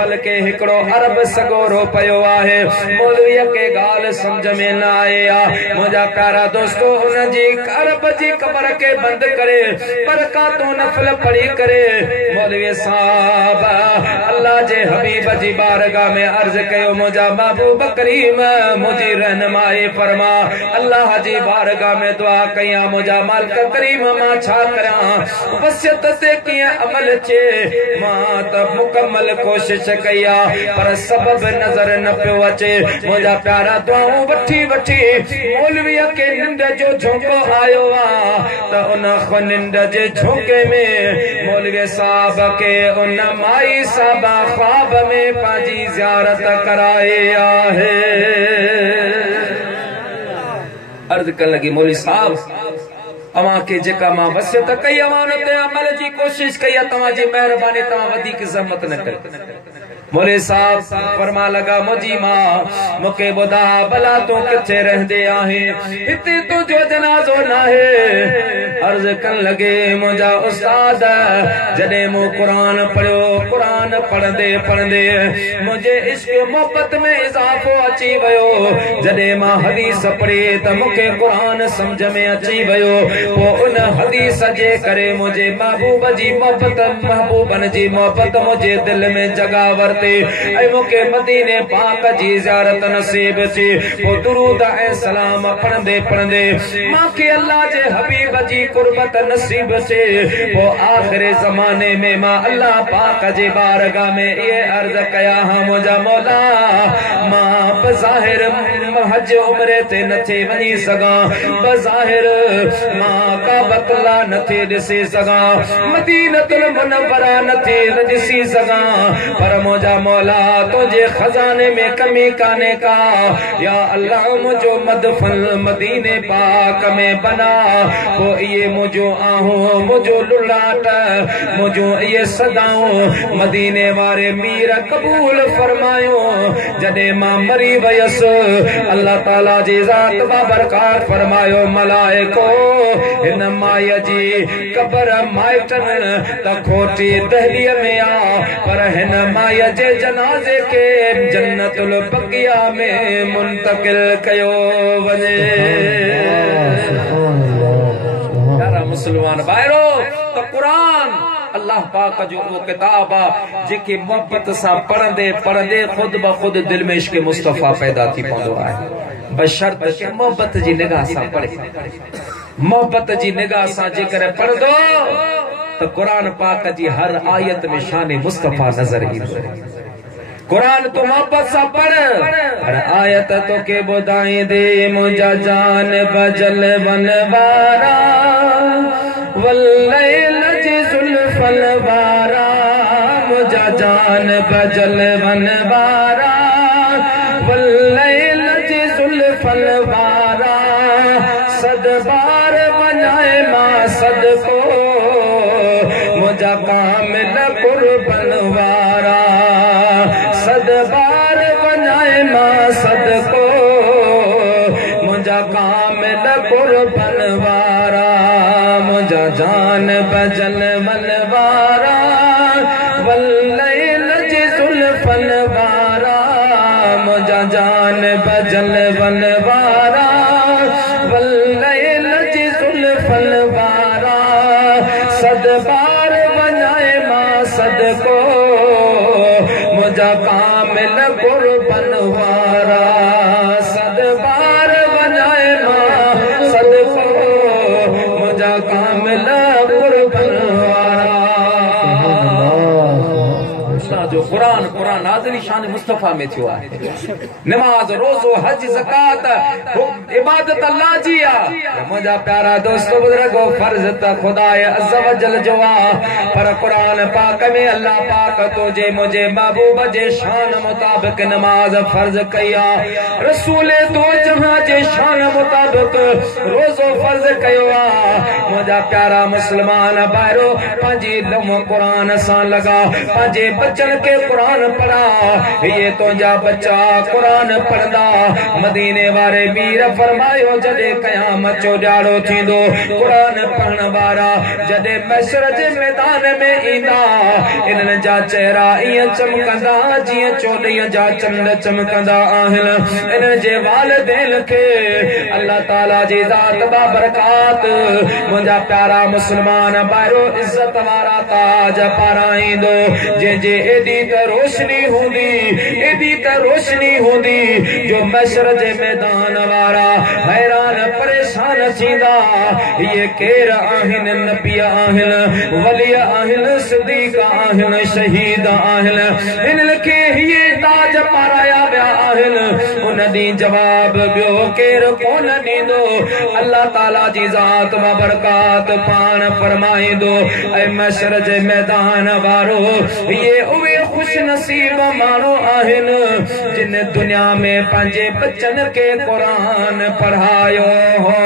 बल्कि हिकिड़ो अरब सगोरो पयो आहे मौलवीअ के ॻाल्हि समझ में न आए आ मुंहिंजा प्यारा दोस्तो उन जी अरब जी कब्र के बंद करे बरकातूं नफल पढ़ी करे मौलवी साहब अल्लाह जे हबीब जी बारगाह में अर्ज कयो मुझा महबूब करीम मुझी रहनुमाई फरमा अल्लाह जी बारगाह में दुआ कया मुझा मालिक करीम मां छा करा वसियत ते किए अमल चे मां त मुकम्मल कोशिश कया पर सबब नजर न पियो अचे मुझा प्यारा दुआऊं वठी वठी मौलवीअ के निंद जो झोंको आयो आ त उन निंद जे झोंके में मौलवी साहब के उन माई साहबा ख्वाब में पाजी ज़ियारत कराए आहे अर्ज कर लगी मौलवी साहब अवां के जेका मां वसियत कई अवां ते अमल जी कोशिश कई तवां जी मेहरबानी तवां वधीक ज़हमत न कर मौलवी साहब फरमा लगा मुझी मां मुके बुधा भला तू किथे रहंदे आहे हिते तो जो जनाजो नाहे अर्ज कर लगे मुझा उस्ताद जडे मु कुरान पढ़ियो कुरान पढ़ंदे पढ़ंदे मुझे इश्क मोहब्बत में इजाफो अची वयो जडे मां हदीस पढ़ी त मुके कुरान समझ में अची वयो वो उन हदीस जे करे मुझे महबूब जी मोहब्बत महबूबन जी मोहब्बत मुझे दिल में जगा वर ऐ मुके मदीने पाक जी ज़ियारत नसीब थी वो दुरूद ऐ सलाम पढ़ंदे पढ़ंदे मां के अल्लाह जे हबीब जी कुर्बत नसीब से वो आखिरी ज़माने में मां अल्लाह पाक जी बारगाह में ये अर्ज कया हां मुझा मौला मां बज़ाहिर हज उम्रे ते नथे वनी सगा बज़ाहिर मां काबतुल्ला नथे दिसी सगा मदीनतुल मुनव्वरा नथे दिसी सगा पर मुझा मौला तुझे खजाने में कमी काने का या अल्लाह मुझो मदफन मदीने पाक में बना वो ये मुझो आहू मुझो लुलाट मुझो ये सदाऊं मदीने वारे मीर कबूल फरमायो जडे मां मरी वयस अल्लाह ताला जी जात बाबरकात फरमायो मलाइको इन माय जी कब्र माइटन त खोटी दहलीअ में आ पर हिन माय जे जनाजे के जन्नतुल बकिया में मुंतकिल कयो वने यारा मुसलमान भाइरो तो कुरान अल्लाह पाक जो वो किताब आ जेके मोहब्बत सा पढ़ंदे पढ़ंदे खुद ब खुद दिल में इश्क मुस्तफा पैदा थी पवंदो आहे बशर्त के मोहब्बत जी निगाह सां पढ़े। मोहब्बत जी निगाह सां जेकर पढ़दो तो कुरान पाक जी हर आयत में शान मुस्तफा नजर ईंदो। कुरान तो मोहब्बत सा पढ़, हर आयत तो के बुधाई दे मुझा जान बजल बनवारा वल्लैल जुल्फल वारा, मुझा जान बजल बनवारा वल्लैल जुल्फल वारा, सद बार बनाए मां सदको मुझा कामिल कुर्बन वारा, सद बार बनाए मां सदको मुझा कामिल कुर्बन वारा, मुझा जान बजल मनवारा वल्लैल जुल्फल वारा, मुझा जान बजल बनवारा वल्लैल जुल्फल वारा, सद बार बनाए मां सदको मुझा कामिल कुर्बन वारा, सद बार बनाए मां सदको मुझा कामिल कुर्बन वारा। जो कुरान कुरान नाज़िल शान मुस्तफा में थियो आहे। नमाज रोज़ो हज ज़कात इबादत अल्लाह जी आ। मुझा प्यारा दोस्तों बुजुर्गो फर्ज त खुदा अज़्ज़ व जल जो आ, पर कुरान पाक में अल्लाह पाक तुझे मुझे महबूब जे शान मुताबिक नमाज फर्ज कया, रसूल दो जहां जे शान मुताबिक रोज़ो फर्ज कयो आ। मुझा प्यारा मुसलमान भाइरो पंहिंजी लम कुरान सां लगा, पंहिंजे बच्चन के कुरान पढ़ा, ये तुझा बच्चा कुरान पढ़दा मदीने वारे वीर फरमायो जदे कयामत जो ॾियारो थींदो कुरान पढ़ण वारा जदे महशर जे मैदान में ईंदा, इन्हनि जा चेहरा ईअं चमकंदा जीअं चोॾीअ जा चंड चमकंदा आहिनि। इन्हनि जे वालिदैन खे अल्लाह ताला जी ज़ात बाबरकात मुंहिंजा प्यारा मुसलमान भाइरो इज़त वारा ताज पाराईंदो, जे एडी त रोशनी हूंदी, एडी त रोशनी हूंदी जो महशर जे मैदान वारा हैरान परेशान थींदा, ये केर आहिनि, नबी आहिनि, वली आहिनि, सिद्दीक़ आहिनि, शहीद आहिनि, इन्हनि खे ये ताज पाराया विया आहिनि। उन ॾींहुं जवाब ॿियो केर कोन ॾींदो, अल्लाह ताला जी ज़ात बरकात पाण फरमाईंदो, ऐं महशर जे मैदान वारो ये उहे खुश नसीब माण्हू आहिनि जिन दुनिया में पंहिंजे बच्चन खे कुरान पढ़ायो हो।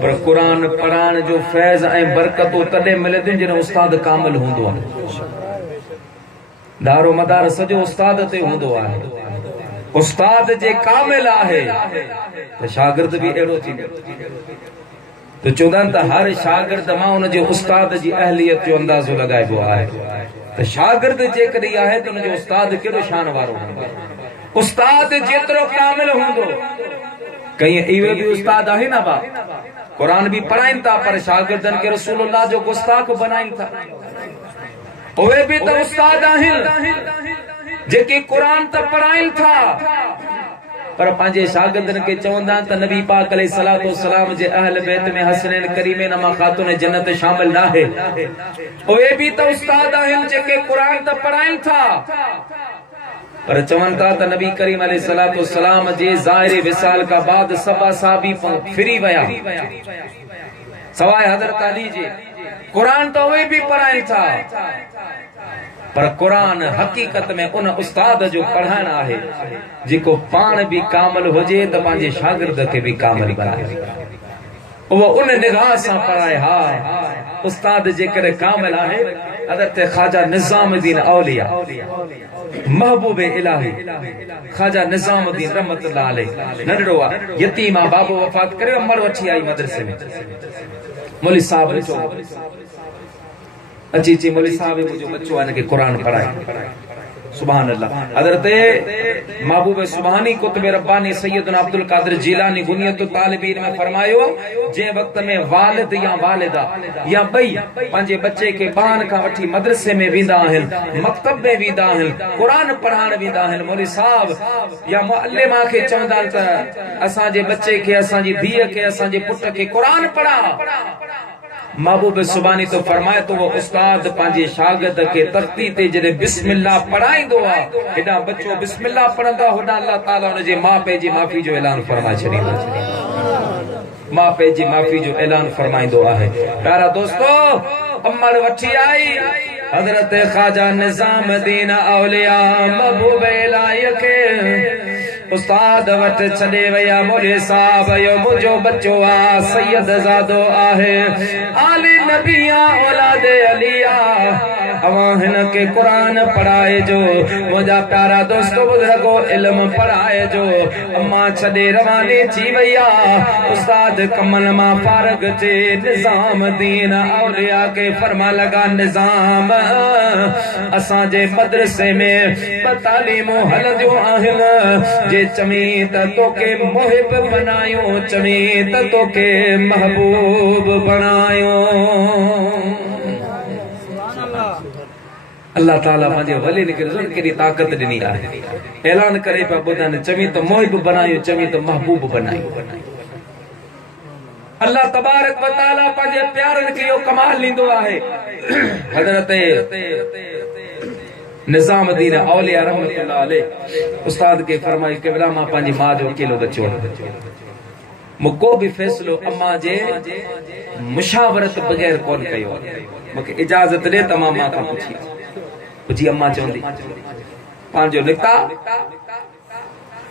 पर कुरान पढ़ाइण जो फैज़ ऐं बरकतूं तॾहिं मिलंदियूं जॾहिं उस्ताद कामिल हूंदो आहे। दारो मदार सॼो उस्ताद ते हूंदो आहे। उस्ताद जे कामिल आहे त शागिर्द बि अहिड़ो थींदो। तो चवंदा आहिनि त हर शागिर्द मां उन जे उस्ताद जी अहलियत जो अंदाज़ो लॻाइबो आहे। त शागिर्द जेकॾहिं आहे त उन जो उस्ताद केॾो शान वारो हूंदो। उस्ताद जेतिरो कामिल हूंदो, कई इहे बि उस्ताद आहिनि ना बा, कुरान भी पढ़ाइन था पर शागिर्दन के रसूलुल्लाह जो गुस्ताख बनाइन था। उहे भी तो उस्ताद आहिनि जेके कुरान त पढ़ाइन था पर पंहिंजे शागिर्दन के चवंदा त नबी पाक अलैहि सलातो सलाम जे अहल बैत में हसनैन करीमैन मां खातून जन्नत शामिल ना है। उहे भी तो उस्ताद आहिनि जेके कुरान त पढ़ाइन था पर चवन था त नबी करीम अलैहि सलातो सलाम जे ज़ाहिर विसाल का बाद सबा साहबी फिरी वया सवाए हजरत अली जे। कुरान तो उहे भी पढ़ाइन था पर कुरान हकीकत में उन उस्ताद जो पढ़ाइण आहे जेको पाण भी कामिल हुजे त पंहिंजे शागिर्द खे भी कामिल बनाए। वो उन निगाह सां पढ़ाए। हा उस्ताद जेकर कामिल आहे हज़रत ख्वाजा निज़ामुद्दीन औलिया महबूब इलाही ख्वाजा निज़ामुद्दीन रहमतुल्लाह अलैह नंढड़ो आहे, यतीम आहे, बाबो वफ़ात करे अमर वठी आई मदरसे में। मौलवी साहब अची मौलवी साहब मुझे बच्चो आने के कुरान पढ़ाए। सुभान अल्लाह। हजरत महबूब सुबहानी कुतुब रब्बानी सैयदना अब्दुल कादिर जिलानी गुनियत तालिबीन में फरमायो जे वक्त में वालिद या वालिदा या बई पंहिंजे बच्चे के बान का वठी मदरसे में वेंदा आहिनि, मकतब में वेंदा आहिनि, कुरान पढ़ाण वेंदा आहिनि, मौलवी साहब या मुअल्लिमा के चवंदा त असांजे बच्चे के, असांजी धीअ के, असांजे पुट के कुरान पढ़ा। महबूब सुबानी तो फरमाए तो वो उस्ताद पंहिंजे शागिर्द के तरती ते जॾहिं बिस्मिल्लाह पढ़ाईंदो आहे, हेॾा बच्चो बिस्मिल्लाह पढ़ंदा होॾा अल्लाह ताला हुनजे माउ पीउ जी माफ़ी जो ऐलान फरमाए छॾींदो। माउ पीउ जी माफ़ी जो ऐलान फरमाईंदो आहे। प्यारा दोस्तो, अमर वठी आई हजरत ख्वाजा निजामुद्दीन औलिया महबूब इलाही के उस्ताद वट छॾे वया। मौलवी साहब यो मुंहिंजो बच्चो आ, सैयद ज़ादो आहे, आली नबिया औलाद अलिया, अवां हिन के कुरान पढ़ाए जो। मुंहिंजा प्यारा दोस्तो बुज़ुर्गो इल्म पढ़ाए जो। अम्मा छॾे रवानी थी वया। उस्ताद कमल मां फारग थे निजामुद्दीन औलिया के फरमा लगा, निजाम असांजे मदरसे में तालीमूं हलंदियूं आहिनि। जे चमी त तोखे मुहिब बनायो, चमी त तोखे महबूब बनायो। अल्लाह ताला पंहिंजे वली खे केॾी ताक़त ॾिनी आहे। ऐलान करे पिया ॿुधनि, चमी त मुहिब बनायो, चमी त महबूब बनायो। अल्लाह तबारक व तआला पंहिंजे प्यारनि खे इहो कमाल ॾींदो आहे। हज़रत निजामुद्दीन औलिया रहमतुल्लाह अलैह उस्ताद के फरमाई कि बिला मां पंहिंजी मां जो अकेलो बच्चो मूं को बि फ़ैसिलो अम्मा जे मुशावरत बग़ैर कोन कयो। मूंखे इजाज़त ॾे त मां मां खां पुछी अम्मा चवंदी पंहिंजो निकिता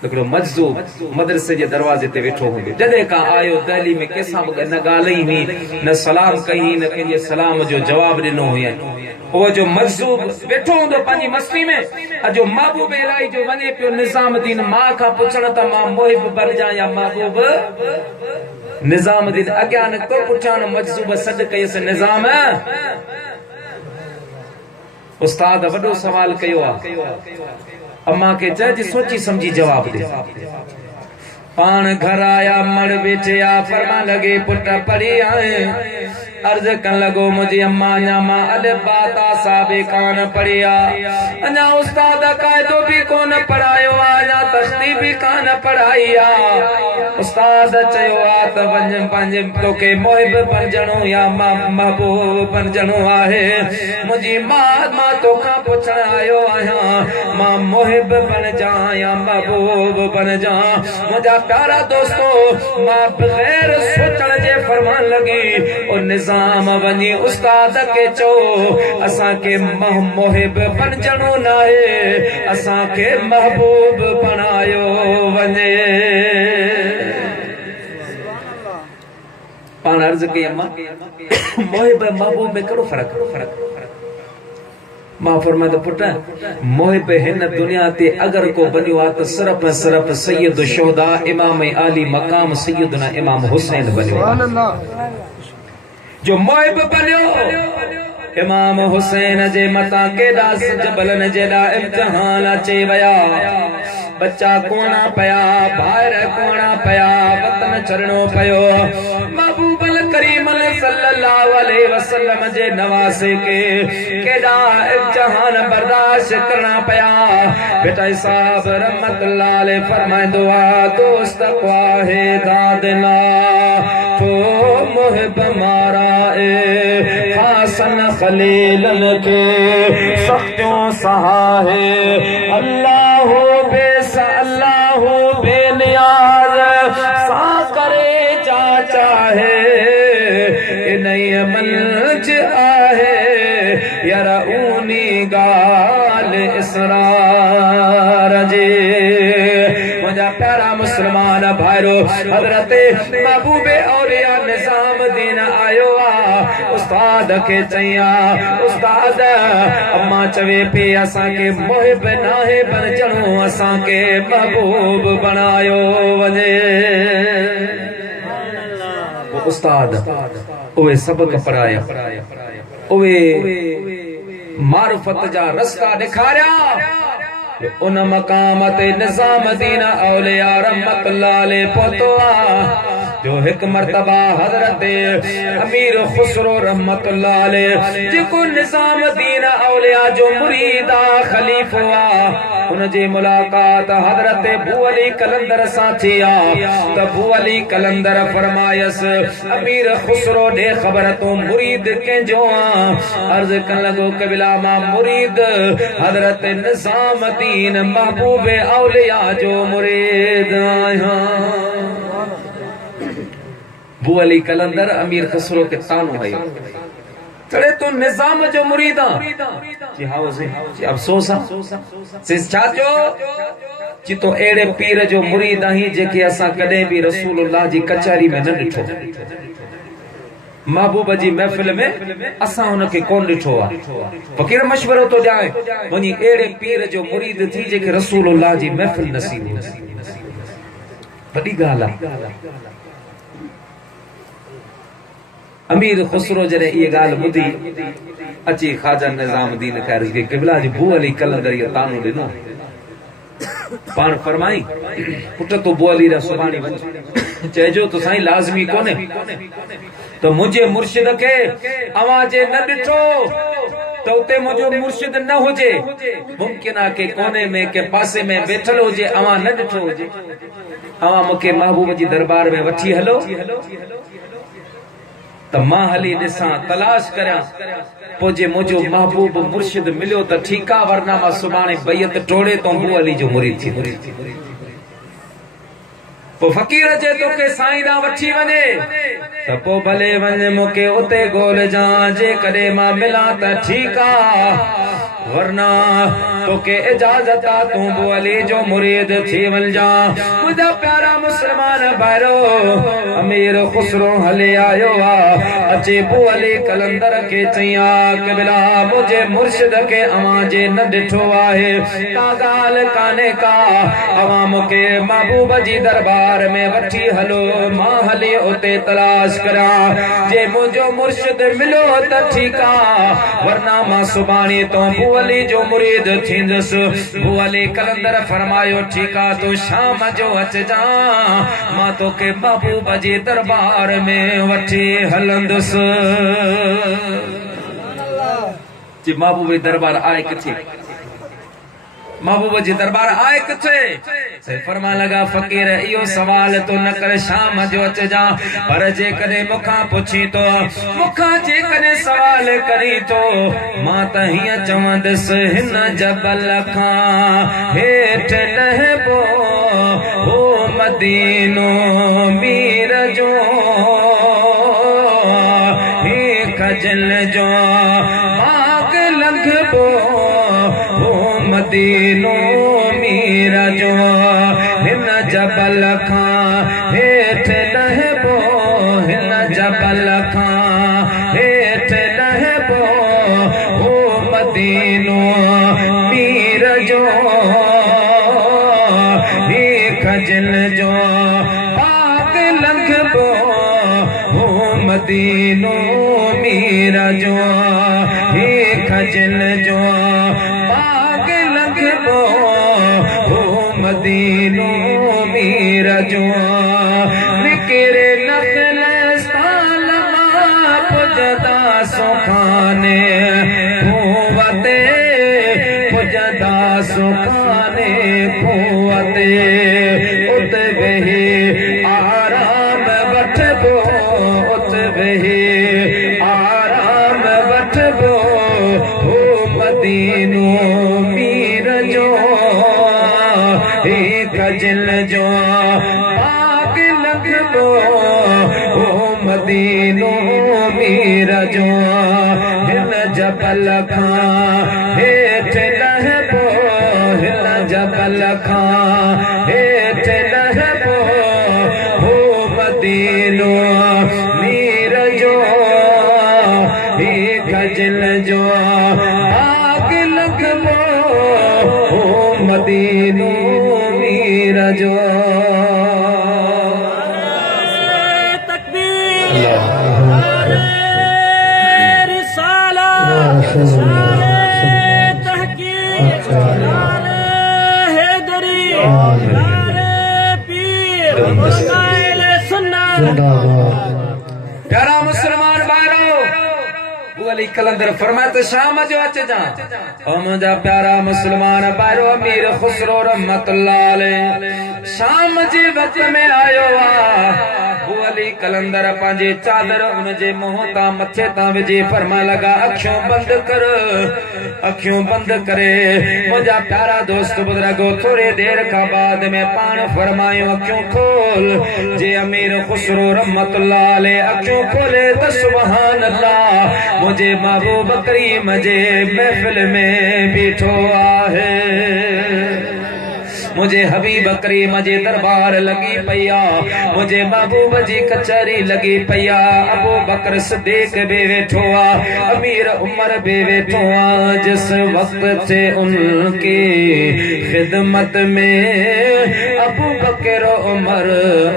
हिकिड़ो मजज़ूब मदरसे जे दरवाजे ते वेठो हूंदो। जॾहिं खां आयो दहली में कंहिंसां न ॻाल्हाई हुई, न सलाम कई, न कंहिंजे सलाम जो जवाब ॾिनो हुई। वो जो मजज़ूब वेठो हूंदो पंहिंजी मस्ती में, अजो महबूब इलाही जो वञे पियो निजामुद्दीन मां खां पुछण त मां मुहिब बणिजां या महबूब। निजामुद्दीन अॻियां निकितो, पुठियां मजज़ूब सॾु कयुसि, निज़ाम उस्ताद वॾो सवाल कयो आहे, अम्मा के चइजी सोची समझी जवाब दे। पान घर आया, मड़ बेचे आ, फरमा लगे पुट पढ़ी आए। अर्ज कन लगो मुझे अम्मा न्यामा अलिफ बा ता साबे कान पढ़िया, अञा उस्ताद कायदो भी कोन पढ़ायो आ, अञा तख्ती भी कान पढ़ाई आ। उस्ताद चयो आ त वञ पंहिंजे तोखे मुहिब बणजणो या महबूब बणजणो आहे। मुंहिंजी मां तोखां पुछण आयो आहियां, मां मुहिब बणजां या महबूब बणजां। मुंहिंजा प्यारा दोस्तो, मां बग़ैर सोचण जे फरमान लगी ओ निज़ाम वञी उस्ताद के चो असांखे मुहिब बणजणो नाहे, असांखे महबूब बणायो वञे। पाण अर्ज़ कई, अम्मा मुहिब महबूब में कहिड़ो फ़र्क़ु? मां फरमायो त पुट मुहिब हिन दुनिया ते अगर को बनियो आहे त सिर्फ़ ऐं सिर्फ़ सैयद शुहदा इमाम आली मकाम सैयदना इमाम हुसैन बनियो। जो मुहिब बनियो इमाम हुसैन जे मथां केॾा जबलनि जेॾा इम्तिहान अचे वया। बच्चा कोणा पया, ॿाहिर कोणा पया, वतन छॾणो पियो। महबूब करीम सल्लल्लाहु अलैहि वसल्लम जे नवासे के केॾा इम्तिहान बर्दाश्त करना पया। बेटा साहब रहमतुल्लाह अलैहि फरमाइंदो आ, दोस्त को आहे दादना तो मुहिब मारा ए हासन खलीलन के सख्तियों सहा है। अल्लाह बेनियाज सा करे जा चाहे, नहीं मंज आहे यरऊनी गाल इसरार जे। मुझा प्यारा मुसलमान भाइरो, हजरत महबूब औलिया निजामुद्दीन आयो आ। उस्ताद के चया, उस्ताद अम्मा चवे पे असांखे मुहिब नाहे बणजणो, असांखे महबूब बणायो वञे। उस्ताद उहे सबक पढ़ाया, उहे मारुफत जा रस्ता ॾेखारिया। उन मकाम ते निज़ाम दीन औलिया रहमतुल्लाह अलैह पहुंचा जो एक मर्तबा हजरत अमीर खुसरो रहमतुल्लाह अलैह जेको निज़ाम दीन औलिया जो मुरीदा खलीफा उन जी मुलाकात हजरत अबू अली कलंदर सां थी त अबू अली कलंदर फरमायस अमीर खुसरो दे खबर तो मुरीद के जो अर्ज कर लगो कबिला मा मुरीद हजरत निज़ाम दीन महबूब औलिया जो मुरीद आया अबू अली कलंदर अमीर खुसरो के तानो आयो चले तो निजाम जो मुरीदा जी हाउ से जी अफसोस से छाचो जी तो एड़े पीर जो मुरीद आही जेके असा कदे भी रसूलुल्लाह जी कचहरी में न डिठो महबूब जी महफिल में असा उनके कोन डिठो आ फकीर मशवरो तो जाए वनी एड़े पीर जो मुरीद थी जेके रसूलुल्लाह जी महफिल नसीब हो बड़ी गाला अमीर खुसरो जरे ये गाल बुधी अची ख्वाजा निजामुद्दीन खैर के क़िबला जी अबू अली कलंदर ये तानो दिनो पान फरमाई पुट तो अबू अली रा सुभाणी वन चेजो तो साईं लाजमी कोने तो मुझे मुर्शिद के आवाजे न डिठो तो उते मुझो मुर्शिद न होजे मुमकिन आ के कोने में के पासे में बैठल होजे अवा न डिठो होजे अवा मके महबूब जी दरबार में वठी हलो त मां हली दिसा तलाश करया पोजे मुझो महबूब मुर्शिद मिलियो त ठीका वरना मां सुभाणे बैयत टोड़े तो अबू अली जो मुरीद थी पो फकीर जे तो के साईं दा वठी वने त पो भले वने मुके उते गोल जा जे कदे मां मिला त ठीका वरना तो के इजाजत आ तू अबू अली जो मुरीद थी वल जा मुझा प्यारा मुसलमान भाइरो अमीर खुसरो हले आयो अचे अबू अली कलंदर के चया क़िबला मुझे मुर्शिद के आवाजे न डिठो आहे का गाल काने का अवाम के महबूब जी दरबार में वठी हलो मां हली उते तलाश करा जे मुझो मुर्शिद मिलो त ठीका वरना मां सुभाणी तो अबू अली जो मुरीद थींदस अबू अली कलंदर फरमायो ठीका तो शाम जो अच जा मां तो के महबूब जी दरबार में वठी हलंदस जी महबूब दरबार आए किथे महबूब जी दरबार आए किथे से फरमा लगा फकीर इयो सवाल तो न कर शाम जो अच जा पर जे कने मुखा पुछी तो मुखा जे कने सवाल करी तो मां त हिय चवंदस हिन जबल खां हेठ लहबो हो मदीनो मीर जो हे खजल जो माग लंघबो हो मदीनो मीरा जो हिन जबल खां हेठ लहबो हिन जबल खां हेठ लहबो हो मदीनो मीर जो हे खजल जो पाक लंघबो हो मदीनो मीरा जो हे खजल जो मदीनो मीर जो निकरे नखल सालमा पुजदा सुखाने खुवते पुजदा सुखाने खुवते उत वही आराम वठबो उत वही आराम वठबो हो मदीनो मीर जो खजल जो पाक लंघबो हो मदीनो मीर जो हिन जबल खां हेठ लहबो हिन जबल खां हेठ लहबो हो मदीनो मीर जो हे खजल जो पाक लंघबो हो मदीनो जो तकबीर रिसाला तहकीक प्यारा मुसलमान भाइयों, अली कलंदर फरमाए तो शाम जो अच जा ओ मुझा प्यारा मुसलमान भाइयों, अमीर खुसरो रहमतुल्लाह अलैह शाम जे वक्त में आयो आ। अली कलंदर पांजे चादर उनजे मुंह ता मथे ता विझी फरमा लगा अखियों बंद कर, अखियों बंद करे। मुझा प्यारा दोस्त बुजुर्गो थोड़ी देर का बाद में पान फरमायो अखियों खोल। जे अमीर खुसरो रहमतुल्लाह अलैह अखियों खोले तो सुभान अल्लाह, मुझे महबूब करीम जे महफिल में बैठो आहे, मुझे हबीब करीम जे दरबार लगी पैया, मुझे महबूब जी कचहरी लगी पैया। अबू बकर सिद्दीक बे बैठो आ, अमीर उमर बे बैठो आ। जिस वक्त से उनकी खिदमत में अबू बकर उमर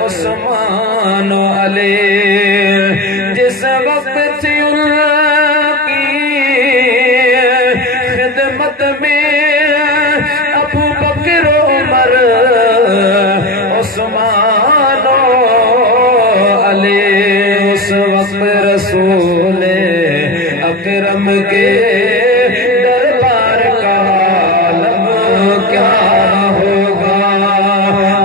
उस्मान अली, जिस वक्त से उनकी खिदमत में अबू बकर उमर उस्मान अली, उस वक्त रसूल अकरम के दरबार का आलम क्या होगा।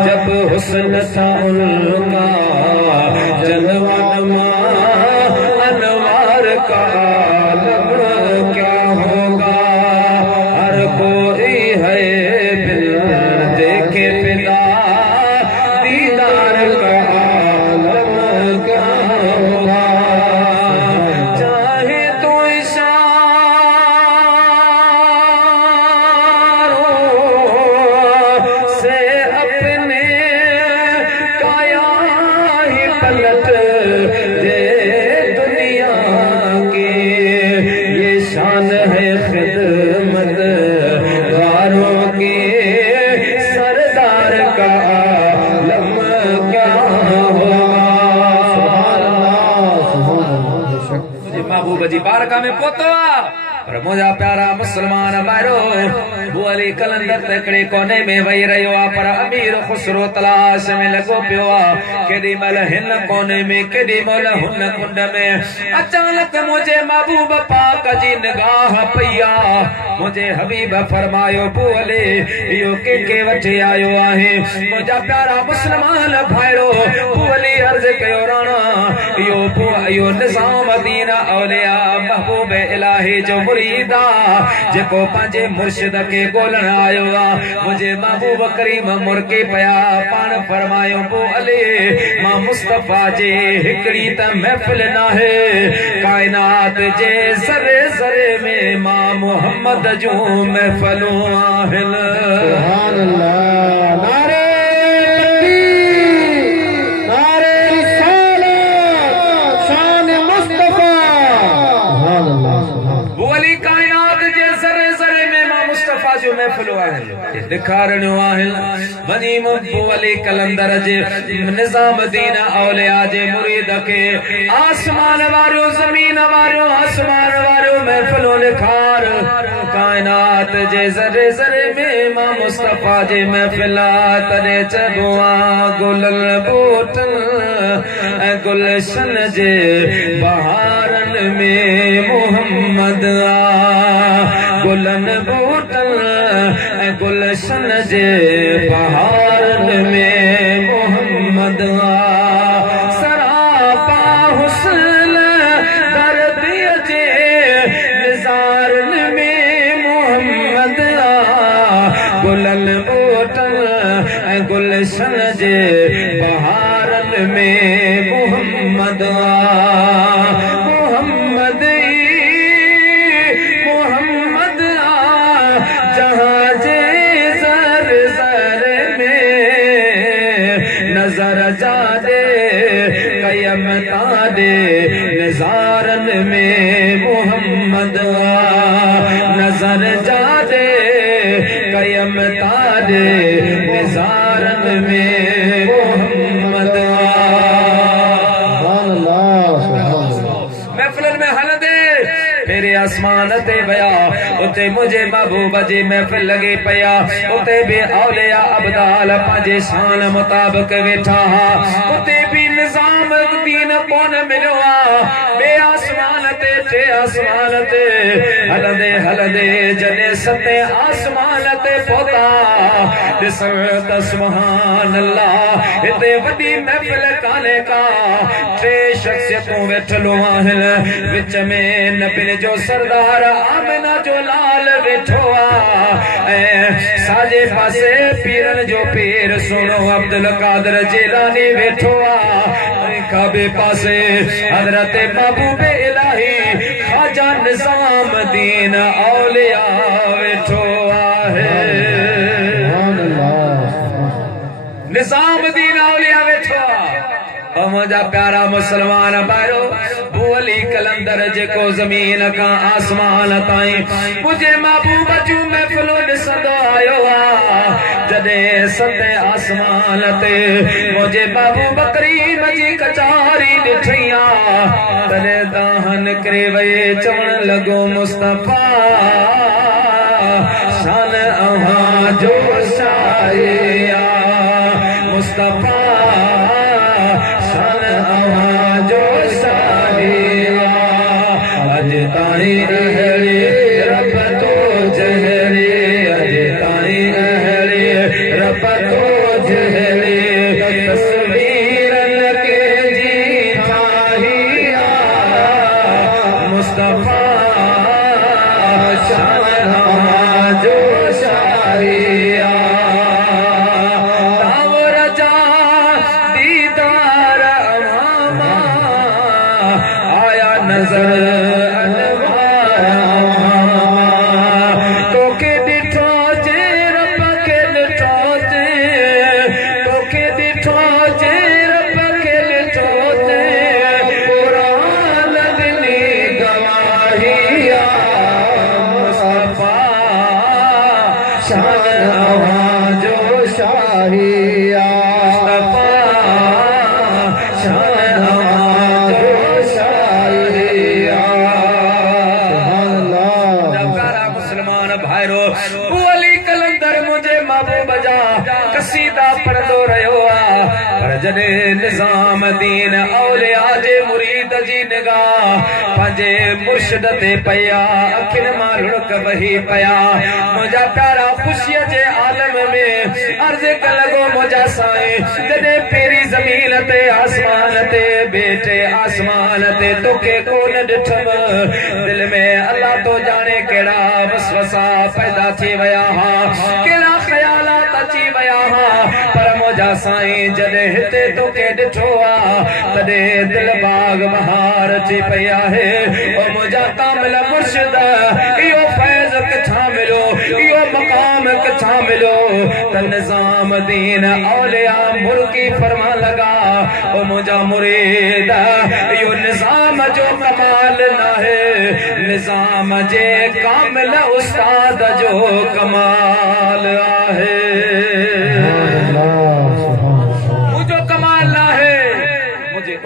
जब हुस्न था उनका जलवा अनवार का आलम क्या होगा। हर कोई है बिल देखे पिला दीदार का आलम क्या होगा। चाहे तो इशारों से अपने काया ही पलट दे दुनिया की, ये शान है खिदमत गारों की, सरदार का आलम क्या होगा। महबूब जी बारका में पोतवा पर मुझा प्यारा मुसलमान भाइयों, अली कलंदर तकड़े कोने में वही रहियो आ, पर अमीर खुसरो तलाश में लगो पियो आ। केडी मल हिन कोने में केडी मल हुन कुंड में अचानक मुझे महबूब पाक जी निगाह पईया। मुझे हबीब फरमायो अली यो के वठे आयो आहे। मुझा प्यारा मुसलमान भाइयों, अली अर्ज कयो राणा यो निजाम दीन औलिया महबूब इलाही जो मुरीदा जेको पंहिंजे मुर्शिद के गोलण आयो आ। मुझे महबूब करीम मुरके पया पान फरमायो अली मां मुस्तफा जे हिकड़ी त महफिल नाहे, कायनात जे सरे सरे में मां मोहम्मद जो महफिलूं आहिनि। सुभान अल्लाह, नारे तकबीर, नारे रिसालत, शान मुस्तफा। सुभान अल्लाह, अली कायनात जे सरे सरे में मां मुस्तफा जो महफिलूं आहिनि दिखारणियो आहिनि। वनी अली कलंदर जे निजाम दीन औलिया जे मुरीद के आसमान वारियो ज़मीन वारियो आसमान वारियो महफिलों लिखार, कायनात जे ज़रे ज़रे में मां मुस्तफा जे महफिला तने चबुआ गुलल बूटन गुलशन जे बहारन में मोहम्मद आ। गुलन बूटन गुलशन जे बहारन में मोहम्मद आ। सरापा हुस्न दर्दिय जे निज़ारन में मोहम्मद आ। गुलन बूटन गुलशन जे बहारन में मोहम्मद आ। नजर जादे कयम तादे नजारन में मोहम्मद आ। नजर जादे कयम तादे नजारन में मोहम्मद आ। महफिल में हल दे तेरे आसमान ते वया उते मुझे महबूब जी महफिल लगे पया। उते भी औलिया अब्दाल पंहिंजे शान मुताबिक वेठा हा। उते भी निजाम निजाम दीन कौन मिलो बे आसमान ते टे आसमान ते हलंदे हलंदे जने सते आसमान ते पहुता दिसन त सुभान अल्लाह इते वडी महफिल काने का टे शख्सियतों वेठलो आहिन विच में नबी जो सरदार आमिना जो लाल वेठो ए साजे पासे पीरन जो पीर सुनो अब्दुल कादर जिलानी वेठो काबे पासे हजरत महबूब इलाही ख्वाजा निजाम दीन औलिया वेठो आहे निजाम दीन औलिया वेठो मुझा प्यारा मुसलमान भाइयो बुअली कलंदर जेको जमीन का आसमान ताईं मुझे महबूब जूं महफिलों ॾिसंदो आयो जॾे सते आसमान ते मुझे महबूब करीम जी कचारी ॾिठी तॾे दाहन करे वई चवण लॻो मुस्तफा शान अव्हां जो शाया मुस्तफा जॾे निजाम दीन औलिया जे मुरीद जी निगाह पंहिंजे मुर्शिद ते पया अखियुनि मां लुढ़क वही पया मुंहिंजा प्यारा ख़ुशीअ जे आलम में अर्ज़ करण लॻो मुंहिंजा साईं जॾे पहिरीं ज़मीन ते आसमान ते बेटे आसमान ते तोखे कोन ॾिठमि दिलि में अल्लाह तो जाने कहिड़ा वसवसा पैदा थी विया कहिड़ा ख़यालात अची विया पर मुंहिंजा साईं जॾे हिते तोखे ॾिठो तॾे दिल बाग बहार अची पई आहे ओ मुंहिंजा कामिल मुर्शिद इहो फैज़ किथां मिलियो इहो मक़ाम किथां मिलियो त निज़ाम दीन औलिया मुल्की फरमा लगा ओ मुंहिंजा मुरीद इहो निज़ाम जो कमाल नाहे निज़ाम जे कामिल उस्ताद जो कमाल आहे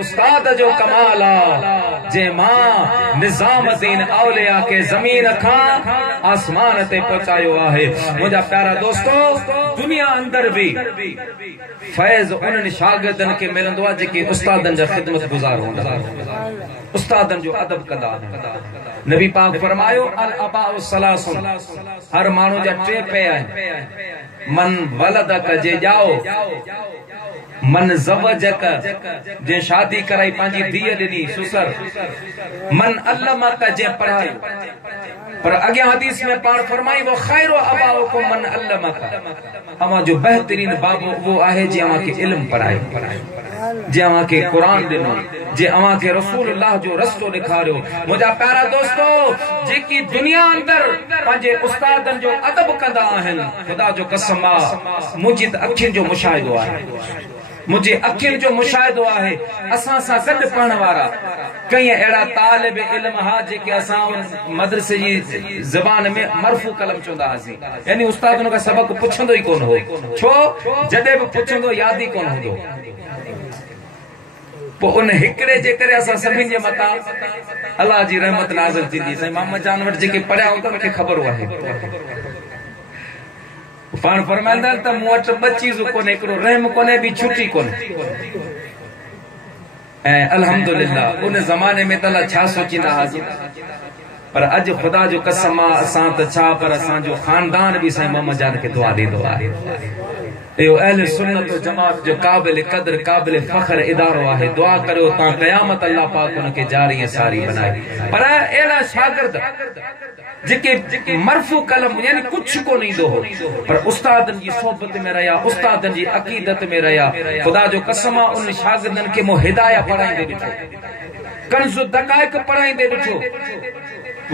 उस्ताद जो कमाल जे मां निजाम दीन औलिया के जमीन खां आसमान ते पहुंचायो आहे मुंहिंजा प्यारा दोस्तो दुनिया अंदर भी फैज़ उन्हनि शागिर्दनि खे मिलंदो आहे जेके उस्तादनि जा ख़िदमत गुज़ार हूंदा उस्तादनि जो अदब कंदा नबी पाक फरमायो अल अबाउ सलासुन हर माण्हू जा टे पे आहिनि मन वलदक जे ॼाओ मन ज़वजक जे शादी कराई पंहिंजी धीअ ॾिनी सुसर मन अल्लमक जे पढ़ाई पर अॻियां हदीस में पाण फरमाई वो खैरो अबाओ को मन अल्लमक अवां जो बेहतरीन बाबू वो आहे जे अवां खे इल्म पढ़ाए जे अवां खे कुरान ॾिनो जे अवां खे रसूलुल्लाह जो रस्तो ॾेखारियो मुंहिंजा प्यारा दोस्तो जेकी दुनिया अंदर पंहिंजे उस्तादनि जो अदब कंदा आहिनि ख़ुदा जो कसम आहे मुंहिंजी त अखियुनि जो मुशाहिदो आहे मुझे अखियुनि जो मुशाहिदो आहे असां सां गॾु पढ़ण वारा कई अहिड़ा तालिब इल्म हा जेके असां मदरसे जी ज़बान में मरफू कलम चवंदा हुआसीं यानी उस्ताद उन खां सबक पुछंदो ई कोन हो छो जॾहिं बि पुछंदो यादि ई कोन हूंदो पोइ उन हिकिड़े जे करे असां सभिनि जे मथां अलाह जी रहमत नाज़िल थींदी साईं मोहम्मद जान वटि जेके पढ़िया हूंदा मूंखे ख़बर आहे पाण फरमाईंदा त मूं वटि ॿ चीज़ूं कोन्हे हिकिड़ो रहम कोन्हे ॿी छुटी कोन्हे अल्हम्दुलिल्लाह उन ज़माने में तला छा सोचींदा हाजी पर अज खुदा जो कसम असां त छा पर असां जो खानदान भी साईं मोहम्मद जान के दुआ ॾींदो आहे। यो अहले सुन्नत जमात जो काबिल कदर काबिल फख्र इदारो आहे। दुआ करो ता क़यामत अल्लाह पाक उनके जारी सारी बनाए। पर एड़ा शागिर्द जेके मरफू कलम यानी कुछ को नहीं दो पर उस्तादन जी सोबत में रहा, उस्तादन जी अकीदत में रहा। खुदा जो कसम उन शागिर्दन के मो हिदाया पढ़ाईंदे ॾिठो, कंज़ दकाइक पढ़ाईंदे ॾिठो।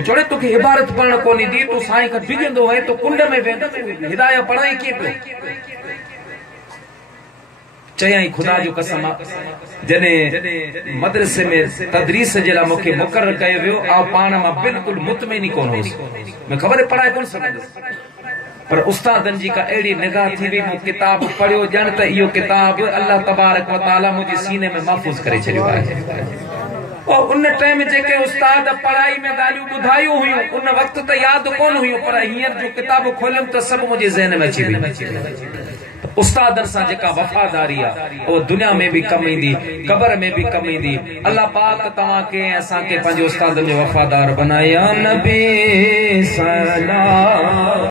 छोड़े तोखे इबारत पढ़ण कोनी दी, तू साईं खां डिॼंदो है तो कुंड में वेंदो, हिदाया पढ़ाई कीअं पियो। चयई खुदा जो कसम जने मदरसे में तदरीस जे लाइ मूंखे मुक़रर कयो वियो आ पाण मां बिल्कुल मुतमईन कोन हुउसि, मैं ख़बर पढ़ाए कोन सघंदुसि। पर उस्तादन जी का अहिड़ी निगाह थी वई, मूं किताब पढ़ियो ॼण त इहो किताब अल्लाह तबारक व तआला मुंहिंजे सीने में महफ़ूज़ करे छॾियो आहे। और उन टाइम जेके उस्ताद पढ़ाई में ॻाल्हियूं ॿुधायूं हुयूं उन वक़्त त यादि कोन हुयूं, पर हींअर जो किताब खोलियुमि त सभु मुंहिंजे ज़हन में अची वई। उस्तादन सां जेका वफ़ादारी आहे उहो दुनिया में भी कम ईंदी, क़बर में भी कम ईंदी। अल्लाह पाक तव्हां खे ऐं असां खे पंहिंजे उस्तादन जो वफ़ादार बनाए। या नबी सलाम।